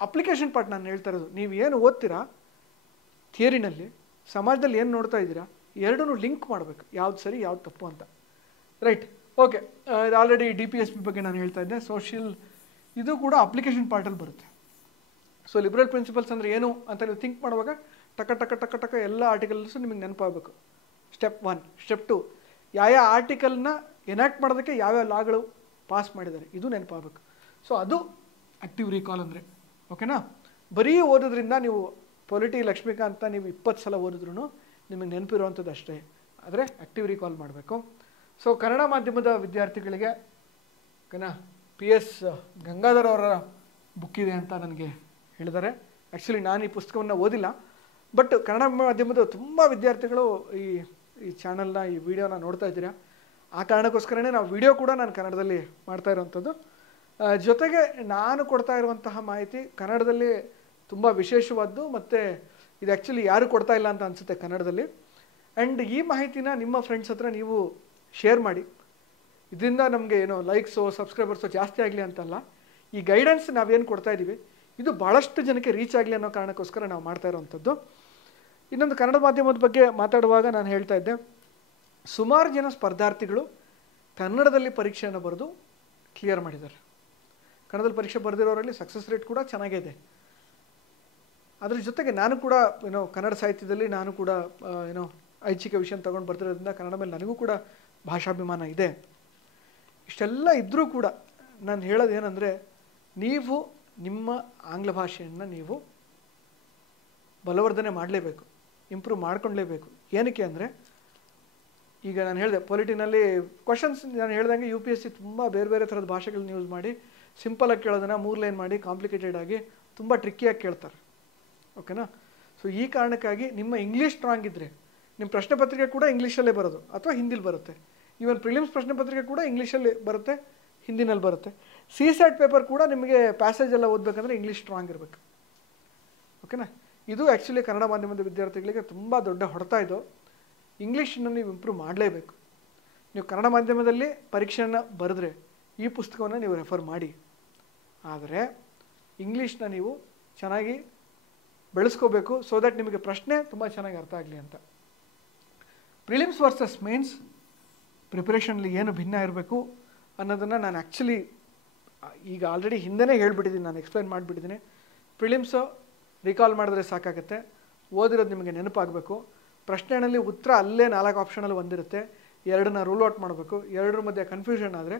ಅಪ್ಲಿಕೇಶನ್ ಪಾರ್ಟ್ ನಾನು ಹೇಳ್ತಾ ಇರೋದು. ನೀವು ಏನು ಓದ್ತೀರಾ ಥಿಯರಿನಲ್ಲಿ, ಸಮಾಜದಲ್ಲಿ ಏನು ನೋಡ್ತಾ ಇದ್ದೀರಾ, ಎರಡೂ ಲಿಂಕ್ ಮಾಡಬೇಕು, ಯಾವ್ದು ಸರಿ ಯಾವ್ದು ತಪ್ಪು ಅಂತ. Right, okay. ಇದು ಆಲ್ರೆಡಿ DPSP ಬಗ್ಗೆ ನಾನು ಹೇಳ್ತಾ ಇದ್ದೆ. ಸೋಷಿಯಲ್, ಇದು ಕೂಡ ಅಪ್ಲಿಕೇಶನ್ ಪಾರ್ಟಲ್ಲಿ ಬರುತ್ತೆ. ಸೊ ಲಿಬರಲ್ ಪ್ರಿನ್ಸಿಪಲ್ಸ್ ಅಂದರೆ ಏನು ಅಂತ ನೀವು ಥಿಂಕ್ ಮಾಡುವಾಗ ಟಕ ಟಕ ಟಕ ಟಕ ಎಲ್ಲ ಆರ್ಟಿಕಲ್ಸು ನಿಮಗೆ ನೆನಪಾಗಬೇಕು. ಸ್ಟೆಪ್ 1. ಸ್ಟೆಪ್ 2, ಯಾವ ಆರ್ಟಿಕಲ್ನ ಎನಾಕ್ಟ್ ಮಾಡೋದಕ್ಕೆ ಯಾವ್ಯಾವ ಲಾಗಳು ಪಾಸ್ ಮಾಡಿದ್ದಾರೆ ಇದು ನೆನಪಾಗಬೇಕು. ಸೊ ಅದು ಆ್ಯಕ್ಟಿವ್ ರೀಕಾಲ್ ಅಂದರೆ. ಓಕೆನಾ? ಬರೀ ಓದೋದ್ರಿಂದ ನೀವು ಪೊಲಿಟಿ ಲಕ್ಷ್ಮೀಕಾಂತ ನೀವು 20 ಸಲ ಓದಿದ್ರು ನಿಮಗೆ ನೆನಪಿರುವಂಥದ್ದು ಅಷ್ಟೇ, ಆದರೆ ಆ್ಯಕ್ಟಿವ್ ರೀಕಾಲ್ ಮಾಡಬೇಕು. ಸೊ ಕನ್ನಡ ಮಾಧ್ಯಮದ ವಿದ್ಯಾರ್ಥಿಗಳಿಗೆ PS ಗಂಗಾಧರ್ ಅವರ ಬುಕ್ ಇದೆ ಅಂತ ನನಗೆ ಹೇಳಿದ್ದಾರೆ. ಆ್ಯಕ್ಚುಲಿ ನಾನು ಈ ಪುಸ್ತಕವನ್ನು ಓದಿಲ್ಲ, ಬಟ್ ಕನ್ನಡ ಮಾಧ್ಯಮದ ತುಂಬ ವಿದ್ಯಾರ್ಥಿಗಳು ಈ ಚಾನಲ್ನ ಈ ವಿಡಿಯೋನ ನೋಡ್ತಾ ಇದ್ದೀರಾ. ಆ ಕಾರಣಕ್ಕೋಸ್ಕರನೇ ನಾವು ವಿಡಿಯೋ ಕೂಡ ನಾನು ಕನ್ನಡದಲ್ಲಿ ಮಾಡ್ತಾ ಇರೋವಂಥದ್ದು. ಜೊತೆಗೆ ನಾನು ಕೊಡ್ತಾ ಇರುವಂತಹ ಮಾಹಿತಿ ಕನ್ನಡದಲ್ಲಿ ತುಂಬ ವಿಶೇಷವಾದ್ದು, ಮತ್ತು ಇದು ಆ್ಯಕ್ಚುಲಿ ಯಾರೂ ಕೊಡ್ತಾ ಇಲ್ಲ ಅಂತ ಅನಿಸುತ್ತೆ ಕನ್ನಡದಲ್ಲಿ. ಆ್ಯಂಡ್ ಈ ಮಾಹಿತಿನ ನಿಮ್ಮ ಫ್ರೆಂಡ್ಸ್ ಹತ್ರ ನೀವು ಶೇರ್ ಮಾಡಿ. ಇದರಿಂದ ನಮಗೆ ಏನೋ ಲೈಕ್ಸು ಸಬ್ಸ್ಕ್ರೈಬರ್ಸು ಜಾಸ್ತಿ ಆಗಲಿ ಅಂತಲ್ಲ, ಈ ಗೈಡೆನ್ಸ್ ನಾವೇನು ಕೊಡ್ತಾ ಇದ್ದೀವಿ ಇದು ಭಾಳಷ್ಟು ಜನಕ್ಕೆ ರೀಚ್ ಆಗಲಿ ಅನ್ನೋ ಕಾರಣಕ್ಕೋಸ್ಕರ ನಾವು ಮಾಡ್ತಾ ಇರೋವಂಥದ್ದು. ಇನ್ನೊಂದು ಕನ್ನಡ ಮಾಧ್ಯಮದ ಬಗ್ಗೆ ಮಾತಾಡುವಾಗ ನಾನು ಹೇಳ್ತಾ ಇದ್ದೆ, ಸುಮಾರು ಜನ ಸ್ಪರ್ಧಾರ್ಥಿಗಳು ಕನ್ನಡದಲ್ಲಿ ಪರೀಕ್ಷೆಯನ್ನು ಬರೆದು ಕ್ಲಿಯರ್ ಮಾಡಿದ್ದಾರೆ. ಕನ್ನಡದಲ್ಲಿ ಪರೀಕ್ಷೆ ಬರೆದಿರೋರಲ್ಲಿ ಸಕ್ಸಸ್ ರೇಟ್ ಕೂಡ ಚೆನ್ನಾಗಿದೆ. ಅದ್ರ ಜೊತೆಗೆ ನಾನು ಕೂಡ ಕನ್ನಡ ಸಾಹಿತ್ಯದಲ್ಲಿ ನಾನು ಕೂಡ ಐಚ್ಛಿಕ ವಿಷಯ ತೊಗೊಂಡು ಬರ್ತಿರೋದ್ರಿಂದ ಕನ್ನಡ ಮೇಲೆ ನನಗೂ ಕೂಡ ಭಾಷಾಭಿಮಾನ ಇದೆ. ಇಷ್ಟೆಲ್ಲ ಇದ್ದರೂ ಕೂಡ ನಾನು ಹೇಳೋದೇನೆಂದರೆ, ನೀವು ನಿಮ್ಮ ಆಂಗ್ಲ ಭಾಷೆಯನ್ನು ನೀವು ಬಲವರ್ಧನೆ ಮಾಡಲೇಬೇಕು, ಇಂಪ್ರೂವ್ ಮಾಡ್ಕೊಳ್ಲೇಬೇಕು. ಏನಕ್ಕೆ ಅಂದರೆ, ಈಗ ನಾನು ಹೇಳಿದೆ ಪೊಲಿಟಿನಲ್ಲಿ ಕ್ವಶನ್ಸ್ ನಾನು ಹೇಳ್ದಂಗೆ UPSC ತುಂಬ ಬೇರೆ ಬೇರೆ ಥರದ ಭಾಷೆಗಳನ್ನ ಯೂಸ್ ಮಾಡಿ ಸಿಂಪಲಾಗಿ ಕೇಳೋದನ್ನು 3 ಲೈನ್ ಮಾಡಿ ಕಾಂಪ್ಲಿಕೇಟೆಡ್ ಆಗಿ ತುಂಬ ಟ್ರಿಕ್ಕಿಯಾಗಿ ಕೇಳ್ತಾರೆ. ಓಕೆನಾ? ಸೊ ಈ ಕಾರಣಕ್ಕಾಗಿ ನಿಮ್ಮ ಇಂಗ್ಲೀಷ್ ಸ್ಟ್ರಾಂಗ್ ಇದ್ದರೆ ನಿಮ್ಮ ಪ್ರಶ್ನೆ ಪತ್ರಿಕೆ ಕೂಡ ಇಂಗ್ಲೀಷಲ್ಲೇ ಬರೋದು ಅಥವಾ ಹಿಂದಿಲಿ ಬರುತ್ತೆ. ಈವನ್ ಪ್ರಿಲಿಮ್ಸ್ ಪ್ರಶ್ನೆ ಪತ್ರಿಕೆ ಕೂಡ ಇಂಗ್ಲೀಷಲ್ಲಿ ಬರುತ್ತೆ, ಹಿಂದಿನಲ್ಲಿ ಬರುತ್ತೆ. CSAT ಪೇಪರ್ ಕೂಡ ನಿಮಗೆ ಪ್ಯಾಸೇಜ್ ಎಲ್ಲ ಓದಬೇಕಂದ್ರೆ ಇಂಗ್ಲೀಷ್ ಸ್ಟ್ರಾಂಗ್ ಇರಬೇಕು. ಓಕೆನಾ? ಇದು ಆ್ಯಕ್ಚುಲಿ ಕನ್ನಡ ಮಾಧ್ಯಮದ ವಿದ್ಯಾರ್ಥಿಗಳಿಗೆ ತುಂಬ ದೊಡ್ಡ ಹೊಡೆತ ಇದು. ಇಂಗ್ಲೀಷನ್ನು ನೀವು ಇಂಪ್ರೂವ್ ಮಾಡಲೇಬೇಕು. ನೀವು ಕನ್ನಡ ಮಾಧ್ಯಮದಲ್ಲಿ ಪರೀಕ್ಷೆಯನ್ನು ಬರೆದ್ರೆ ಈ ಪುಸ್ತಕವನ್ನು ನೀವು ರೆಫರ್ ಮಾಡಿ. ಆದರೆ ಇಂಗ್ಲೀಷ್ನ ನೀವು ಚೆನ್ನಾಗಿ ಬೆಳೆಸ್ಕೋಬೇಕು, ಸೊ ದ್ಯಾಟ್ ನಿಮಗೆ ಪ್ರಶ್ನೆ ತುಂಬ ಚೆನ್ನಾಗಿ ಅರ್ಥ ಆಗಲಿ ಅಂತ. ಪ್ರಿಲಿಮ್ಸ್ ವರ್ಸಸ್ ಮೇನ್ಸ್ ಪ್ರಿಪ್ರೇಷನಲ್ಲಿ ಏನು ಭಿನ್ನ ಇರಬೇಕು ಅನ್ನೋದನ್ನು ನಾನು ಆ್ಯಕ್ಚುಲಿ ಈಗ ಆಲ್ರೆಡಿ ಹಿಂದೆನೇ ಹೇಳ್ಬಿಟ್ಟಿದ್ದೀನಿ, ನಾನು ಎಕ್ಸ್ಪ್ಲೈನ್ ಮಾಡಿಬಿಟ್ಟಿದ್ದೀನಿ. ಪ್ರಿಲಿಮ್ಸು ರಿಕಾಲ್ ಮಾಡಿದ್ರೆ ಸಾಕಾಗುತ್ತೆ, ಓದಿರೋದು ನಿಮಗೆ ನೆನಪಾಗಬೇಕು. ಪ್ರಶ್ನೆಯಲ್ಲಿ ಉತ್ತರ ಅಲ್ಲೇ 4 ಆಪ್ಷನಲ್ಲಿ ಒಂದಿರುತ್ತೆ, 2ನ್ನ ರೂಲ್ ಔಟ್ ಮಾಡಬೇಕು. 2ರ ಮಧ್ಯೆ ಕನ್ಫ್ಯೂಷನ್ ಆದರೆ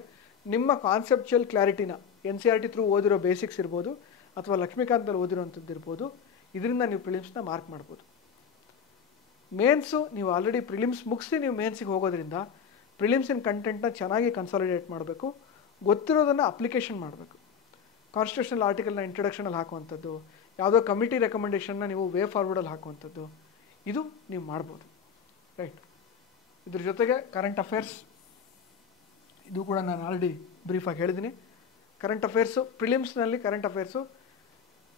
ನಿಮ್ಮ ಕಾನ್ಸೆಪ್ಚುಯಲ್ ಕ್ಲಾರಿಟಿನ NCERT ಥ್ರೂ ಓದಿರೋ ಬೇಸಿಕ್ಸ್ ಇರ್ಬೋದು ಅಥವಾ ಲಕ್ಷ್ಮೀಕಾಂತಲ್ಲಿ ಓದಿರೋವಂಥದ್ದು ಇರ್ಬೋದು, ಇದರಿಂದ ನೀವು ಪ್ರಿಲಿಮ್ಸ್ನ ಮಾರ್ಕ್ ಮಾಡ್ಬೋದು. ಮೇನ್ಸು ನೀವು ಆಲ್ರೆಡಿ ಪ್ರಿಲಿಮ್ಸ್ ಮುಗಿಸಿ ನೀವು ಮೇನ್ಸಿಗೆ ಹೋಗೋದ್ರಿಂದ ಪ್ರಿಲಿಮ್ಸಿನ ಕಂಟೆಂಟ್ನ ಚೆನ್ನಾಗಿ ಕನ್ಸಾಲಿಡೇಟ್ ಮಾಡಬೇಕು, ಗೊತ್ತಿರೋದನ್ನು ಅಪ್ಲಿಕೇಶನ್ ಮಾಡಬೇಕು. ಕಾನ್ಸ್ಟಿಟ್ಯೂಷನಲ್ ಆರ್ಟಿಕಲ್ನ ಇಂಟ್ರಡಕ್ಷನಲ್ಲಿ ಹಾಕುವಂಥದ್ದು, ಯಾವುದೋ ಕಮಿಟಿ ರೆಕಮೆಂಡೇಷನ್ನ ನೀವು ವೇ ಫಾರ್ವರ್ಡಲ್ಲಿ ಹಾಕುವಂಥದ್ದು, ಇದು ನೀವು ಮಾಡ್ಬೋದು. ರೈಟ್. ಇದ್ರ ಜೊತೆಗೆ ಕರೆಂಟ್ ಅಫೇರ್ಸ್, ಇದು ಕೂಡ ನಾನು ಆಲ್ರೆಡಿ ಬ್ರೀಫಾಗಿ ಹೇಳಿದ್ದೀನಿ. ಕರೆಂಟ್ ಅಫೇರ್ಸು ಪ್ರಿಲಿಮ್ಸ್ನಲ್ಲಿ ಕರೆಂಟ್ ಅಫೇರ್ಸು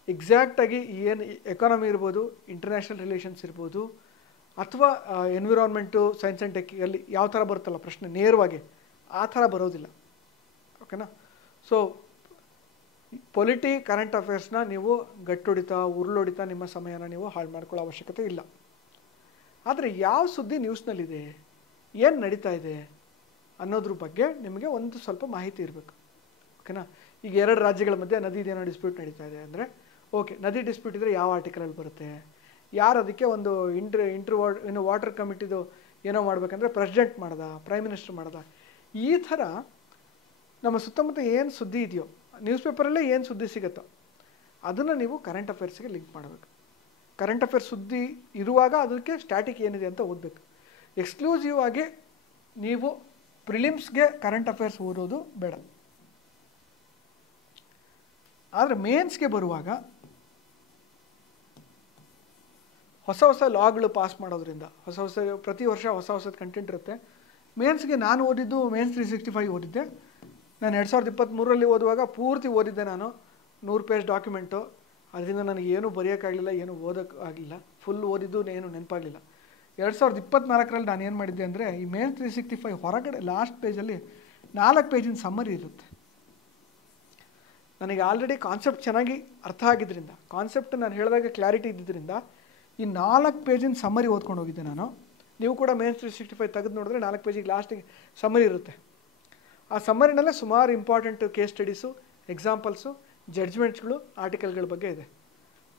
ಎಕ್ಸಾಕ್ಟಾಗಿ ಏನು ಎಕಾನಮಿ ಇರ್ಬೋದು, ಇಂಟರ್ನ್ಯಾಷನಲ್ ರಿಲೇಷನ್ಸ್ ಇರ್ಬೋದು, ಅಥವಾ ಎನ್ವಿರಾನ್ಮೆಂಟು, ಸೈನ್ಸ್ ಆ್ಯಂಡ್ ಟೆಕ್ಕಿಯಲ್ಲಿ ಯಾವ ಥರ ಬರುತ್ತಲ್ಲ ಪ್ರಶ್ನೆ ನೇರವಾಗಿ ಆ ಥರ ಬರೋದಿಲ್ಲ. ಓಕೆನಾ? ಸೊ ಪೊಲಿಟಿ ಕರೆಂಟ್ ಅಫೇರ್ಸ್ನ ನೀವು ಗಟ್ಟೊಡಿತಾ ಉರುಳೊಡಿತಾ ನಿಮ್ಮ ಸಮಯನ ನೀವು ಹಾಳು ಮಾಡ್ಕೊಳ್ಳೋ ಅವಶ್ಯಕತೆ ಇಲ್ಲ. ಆದರೆ ಯಾವ ಸುದ್ದಿ ನ್ಯೂಸ್ನಲ್ಲಿದೆ, ಏನು ನಡೀತಾ ಇದೆ ಅನ್ನೋದ್ರ ಬಗ್ಗೆ ನಿಮಗೆ ಒಂದು ಸ್ವಲ್ಪ ಮಾಹಿತಿ ಇರಬೇಕು. ಓಕೆನಾ? ಈಗ 2 ರಾಜ್ಯಗಳ ಮಧ್ಯೆ ನದಿದೇನೋ ಡಿಸ್ಪ್ಯೂಟ್ ನಡೀತಾ ಇದೆ ಅಂದರೆ, ಓಕೆ, ನದಿ ಡಿಸ್ಪ್ಯೂಟ್ ಇದ್ದರೆ ಯಾವ ಆರ್ಟಿಕಲಲ್ಲಿ ಬರುತ್ತೆ, ಯಾರು ಅದಕ್ಕೆ ಒಂದು ವಾಟರ್ ಕಮಿಟಿದು ಏನೋ ಮಾಡಬೇಕಂದ್ರೆ ಪ್ರೆಸಿಡೆಂಟ್ ಮಾಡ್ದ, ಪ್ರೈಮ್ ಮಿನಿಸ್ಟರ್ ಮಾಡ್ದ, ಈ ಥರ ನಮ್ಮ ಸುತ್ತಮುತ್ತ ಏನು ಸುದ್ದಿ ಇದೆಯೋ, ನ್ಯೂಸ್ ಪೇಪರಲ್ಲೇ ಏನು ಸುದ್ದಿ ಸಿಗುತ್ತೋ ಅದನ್ನು ನೀವು ಕರೆಂಟ್ ಅಫೇರ್ಸ್ಗೆ ಲಿಂಕ್ ಮಾಡಬೇಕು. ಕರೆಂಟ್ ಅಫೇರ್ಸ್ ಸುದ್ದಿ ಇರುವಾಗ ಅದಕ್ಕೆ ಸ್ಟ್ಯಾಟಿಕ್ ಏನಿದೆ ಅಂತ ಓದಬೇಕು. ಎಕ್ಸ್ಕ್ಲೂಸಿವ್ ಆಗಿ ನೀವು ಪ್ರಿಲಿಮ್ಸ್ಗೆ ಕರೆಂಟ್ ಅಫೇರ್ಸ್ ಓದೋದು ಬೇಡ. ಆದರೆ ಮೇನ್ಸ್ಗೆ ಬರುವಾಗ ಹೊಸ ಹೊಸ ಲಾಗಳು ಪಾಸ್ ಮಾಡೋದ್ರಿಂದ ಪ್ರತಿ ವರ್ಷ ಹೊಸ ಕಂಟೆಂಟ್ ಇರುತ್ತೆ. ಮೇನ್ಸ್ಗೆ ನಾನು ಓದಿದ್ದು ಮೇನ್ಸ್ 365 ಓದಿದ್ದೆ. ನಾನು 2023ರಲ್ಲಿ ಓದುವಾಗ ಪೂರ್ತಿ ಓದಿದ್ದೆ. ನಾನು 100 ಪೇಜ್ ಡಾಕ್ಯುಮೆಂಟು, ಅದರಿಂದ ನನಗೆ ಏನೂ ಬರೆಯೋಕ್ಕಾಗಲಿಲ್ಲ, ಏನೂ ಓದೋಕ್ಕಾಗಲಿಲ್ಲ, ಫುಲ್ ಓದಿದ್ದು ಏನು ನೆನಪಾಗಲಿಲ್ಲ. 2024ರಲ್ಲಿ ನಾನು ಏನು ಮಾಡಿದ್ದೆ ಅಂದರೆ, ಈ ಮೇನ್ಸ್ 365 ಹೊರಗಡೆ ಲಾಸ್ಟ್ ಪೇಜಲ್ಲಿ 4 ಪೇಜಿನ ಸಮ್ಮರಿ ಇರುತ್ತೆ. ನನಗೆ ಆಲ್ರೆಡಿ ಕಾನ್ಸೆಪ್ಟ್ ಚೆನ್ನಾಗಿ ಅರ್ಥ ಆಗಿದ್ದರಿಂದ, ಕಾನ್ಸೆಪ್ಟ್ ನಾನು ಹೇಳಿದಾಗ ಕ್ಲಾರಿಟಿ ಇದ್ದಿದ್ದರಿಂದ ಈ 4 ಪೇಜಿನ ಸಮ್ಮರಿ ಓದ್ಕೊಂಡು ಹೋಗಿದ್ದೆ ನಾನು. ನೀವು ಕೂಡ ಮೇನ್ಸ್ 365 ತೆಗೆದು ನೋಡಿದ್ರೆ 4 ಪೇಜಿಗೆ ಲಾಸ್ಟಿಗೆ ಸಮ್ಮರಿ ಇರುತ್ತೆ. ಆ ಸಮ್ಮರಿನಲ್ಲೇ ಸುಮಾರು ಇಂಪಾರ್ಟೆಂಟ್ ಕೇಸ್ ಸ್ಟಡೀಸು, ಎಕ್ಸಾಂಪಲ್ಸು, ಜಡ್ಜ್ಮೆಂಟ್ಸ್ಗಳು, ಆರ್ಟಿಕಲ್ಗಳ ಬಗ್ಗೆ ಇದೆ.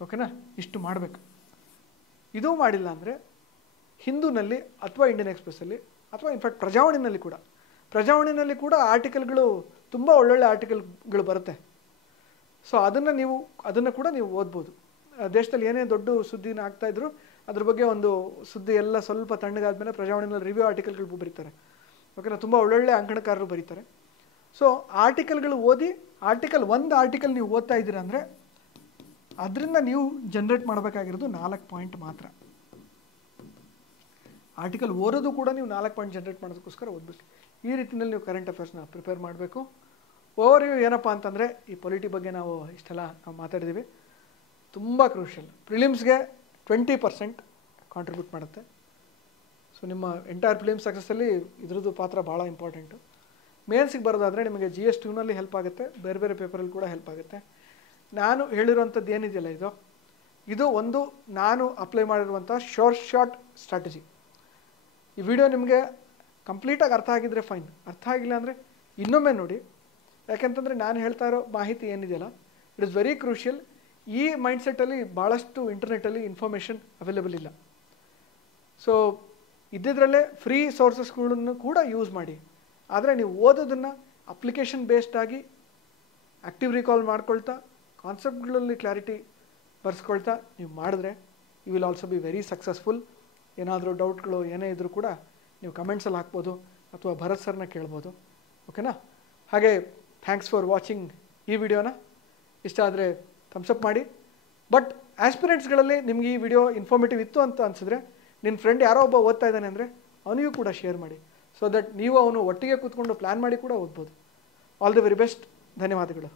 ಓಕೆನಾ? ಇಷ್ಟು ಮಾಡಬೇಕು. ಇದೂ ಮಾಡಿಲ್ಲ ಅಂದರೆ ಹಿಂದೂನಲ್ಲಿ ಅಥವಾ ಇಂಡಿಯನ್ ಎಕ್ಸ್ಪ್ರೆಸ್ಸಲ್ಲಿ ಅಥವಾ ಇನ್ಫ್ಯಾಕ್ಟ್ ಪ್ರಜಾವಾಣಿನಲ್ಲಿ ಕೂಡ ಆರ್ಟಿಕಲ್ಗಳು ತುಂಬ ಒಳ್ಳೊಳ್ಳೆ ಆರ್ಟಿಕಲ್ಗಳು ಬರುತ್ತೆ. ಸೊ ಅದನ್ನು ಕೂಡ ನೀವು ಓದ್ಬೋದು. ದೇಶದಲ್ಲಿ ಏನೇ ದೊಡ್ಡ ಸುದ್ದಿನ ಆಗ್ತಾಯಿದ್ರು ಅದ್ರ ಬಗ್ಗೆ ಒಂದು ಸುದ್ದಿ ಎಲ್ಲ ಸ್ವಲ್ಪ ತಣ್ಣಗಾದ್ಮೇಲೆ ಪ್ರಜಾವಾಣಿನಲ್ಲಿ ರಿವ್ಯೂ ಆರ್ಟಿಕಲ್ಗಳು ಬರೀತಾರೆ. ಓಕೆನಾ, ತುಂಬ ಒಳ್ಳೊಳ್ಳೆ ಅಂಕಣಕಾರರು ಬರೀತಾರೆ. ಸೊ ಆರ್ಟಿಕಲ್ಗಳು ಓದಿ ಒಂದು ಆರ್ಟಿಕಲ್ ನೀವು ಓದ್ತಾ ಇದ್ದೀರಾ ಅಂದರೆ ಅದರಿಂದ ನೀವು ಜನ್ರೇಟ್ ಮಾಡಬೇಕಾಗಿರೋದು 4 ಪಾಯಿಂಟ್ ಮಾತ್ರ. ಆರ್ಟಿಕಲ್ ಓದೋದು ಕೂಡ ನೀವು 4 ಪಾಯಿಂಟ್ ಜನ್ರೇಟ್ ಮಾಡೋದಕ್ಕೋಸ್ಕರ ಓದಬೇಕು. ಈ ರೀತಿಯಲ್ಲಿ ನೀವು ಕರೆಂಟ್ ಅಫೇರ್ಸ್ನ ಪ್ರಿಪೇರ್ ಮಾಡಬೇಕು. ಓವರ್ವ್ಯೂ ಏನಪ್ಪ ಅಂತಂದರೆ ಈ ಪೊಲಿಟಿ ಬಗ್ಗೆ ನಾವು ಇಷ್ಟೆಲ್ಲ ಮಾತಾಡಿದ್ದೀವಿ. ತುಂಬ ಕ್ರೂಷಿಯಲ್. ಪ್ರಿಲಿಮ್ಸ್ಗೆ 20% ಕಾಂಟ್ರಿಬ್ಯೂಟ್ ಮಾಡುತ್ತೆ. ಸೊ ನಿಮ್ಮ ಎಂಟೈರ್ ಪ್ರಿಲಿಮ್ಸ್ ಸಕ್ಸಸ್ಸಲ್ಲಿ ಇದ್ರದ್ದು ಪಾತ್ರ ಭಾಳ ಇಂಪಾರ್ಟೆಂಟು. ಮೇನ್ಸಿಗೆ ಬರೋದಾದರೆ ನಿಮಗೆ GS2ನಲ್ಲಿ ಹೆಲ್ಪ್ ಆಗುತ್ತೆ, ಬೇರೆ ಬೇರೆ ಪೇಪರಲ್ಲಿ ಕೂಡ ಹೆಲ್ಪ್ ಆಗುತ್ತೆ. ನಾನು ಹೇಳಿರುವಂಥದ್ದು ಏನಿದೆಯಲ್ಲ ಇದು ಒಂದು ನಾನು ಅಪ್ಲೈ ಮಾಡಿರುವಂಥ ಶಾರ್ಟ್ ಸ್ಟ್ರಾಟಜಿ. ಈ ವಿಡಿಯೋ ನಿಮಗೆ ಕಂಪ್ಲೀಟಾಗಿ ಅರ್ಥ ಆಗಿದ್ದರೆ ಫೈನ್, ಅರ್ಥ ಆಗಿಲ್ಲ ಅಂದರೆ ಇನ್ನೊಮ್ಮೆ ನೋಡಿ. ಯಾಕೆಂತಂದರೆ ನಾನು ಹೇಳ್ತಾ ಇರೋ ಮಾಹಿತಿ ಏನಿದೆಯಲ್ಲ ಇಟ್ ಇಸ್ ವೆರಿ ಕ್ರೂಷಿಯಲ್. ಈ ಮೈಂಡ್ಸೆಟ್ಟಲ್ಲಿ ಭಾಳಷ್ಟು ಇಂಟರ್ನೆಟ್ಟಲ್ಲಿ ಇನ್ಫಾರ್ಮೇಷನ್ ಅವೈಲೇಬಲ್ ಇಲ್ಲ. ಸೊ ಇದ್ದಿದ್ರಲ್ಲೇ ಫ್ರೀ ಸೋರ್ಸಸ್ಗಳನ್ನು ಕೂಡ ಯೂಸ್ ಮಾಡಿ. ಆದರೆ ನೀವು ಓದೋದನ್ನು ಅಪ್ಲಿಕೇಶನ್ ಬೇಸ್ಡ್ ಆಗಿ ಆ್ಯಕ್ಟಿವ್ ರಿಕಾಲ್ ಮಾಡ್ಕೊಳ್ತಾ ಕಾನ್ಸೆಪ್ಟ್ಗಳಲ್ಲಿ ಕ್ಲಾರಿಟಿ ಬರ್ಸ್ಕೊಳ್ತಾ ನೀವು ಮಾಡಿದ್ರೆ you will also be very successful. ಏನಾದರೂ ಡೌಟ್ಗಳು ಏನೇ ಇದ್ದರೂ ಕೂಡ ನೀವು ಕಮೆಂಟ್ಸಲ್ಲಿ ಹಾಕ್ಬೋದು ಅಥವಾ ಭರತ್ ಸರ್ನ ಕೇಳ್ಬೋದು. ಓಕೆನಾ? ಹಾಗೆ ಥ್ಯಾಂಕ್ಸ್ ಫಾರ್ ವಾಚಿಂಗ್ ಈ ವಿಡಿಯೋನ. ಇಷ್ಟ ಆದರೆ ಥಮ್ಸಪ್ ಮಾಡಿ. ಬಟ್ ಆಸ್ಪಿರೆಂಟ್ಸ್ಗಳಲ್ಲಿ ನಿಮ್ಗೆ ಈ ವಿಡಿಯೋ ಇನ್ಫಾರ್ಮೇಟಿವ್ ಇತ್ತು ಅಂತ ಅನಿಸಿದ್ರೆ ನಿನ್ನ ಫ್ರೆಂಡ್ ಯಾರೋ ಒಬ್ಬ ಓದ್ತಾ ಇದ್ದಾನೆ ಅಂದರೆ ಅವನಿಗೂ ಕೂಡ ಶೇರ್ ಮಾಡಿ. ಸೊ ದಟ್ ನೀವು ಅವನು ಒಟ್ಟಿಗೆ ಕೂತ್ಕೊಂಡು ಪ್ಲ್ಯಾನ್ ಮಾಡಿ ಕೂಡ ಓದ್ಬೋದು. All the very best. ಧನ್ಯವಾದಗಳು.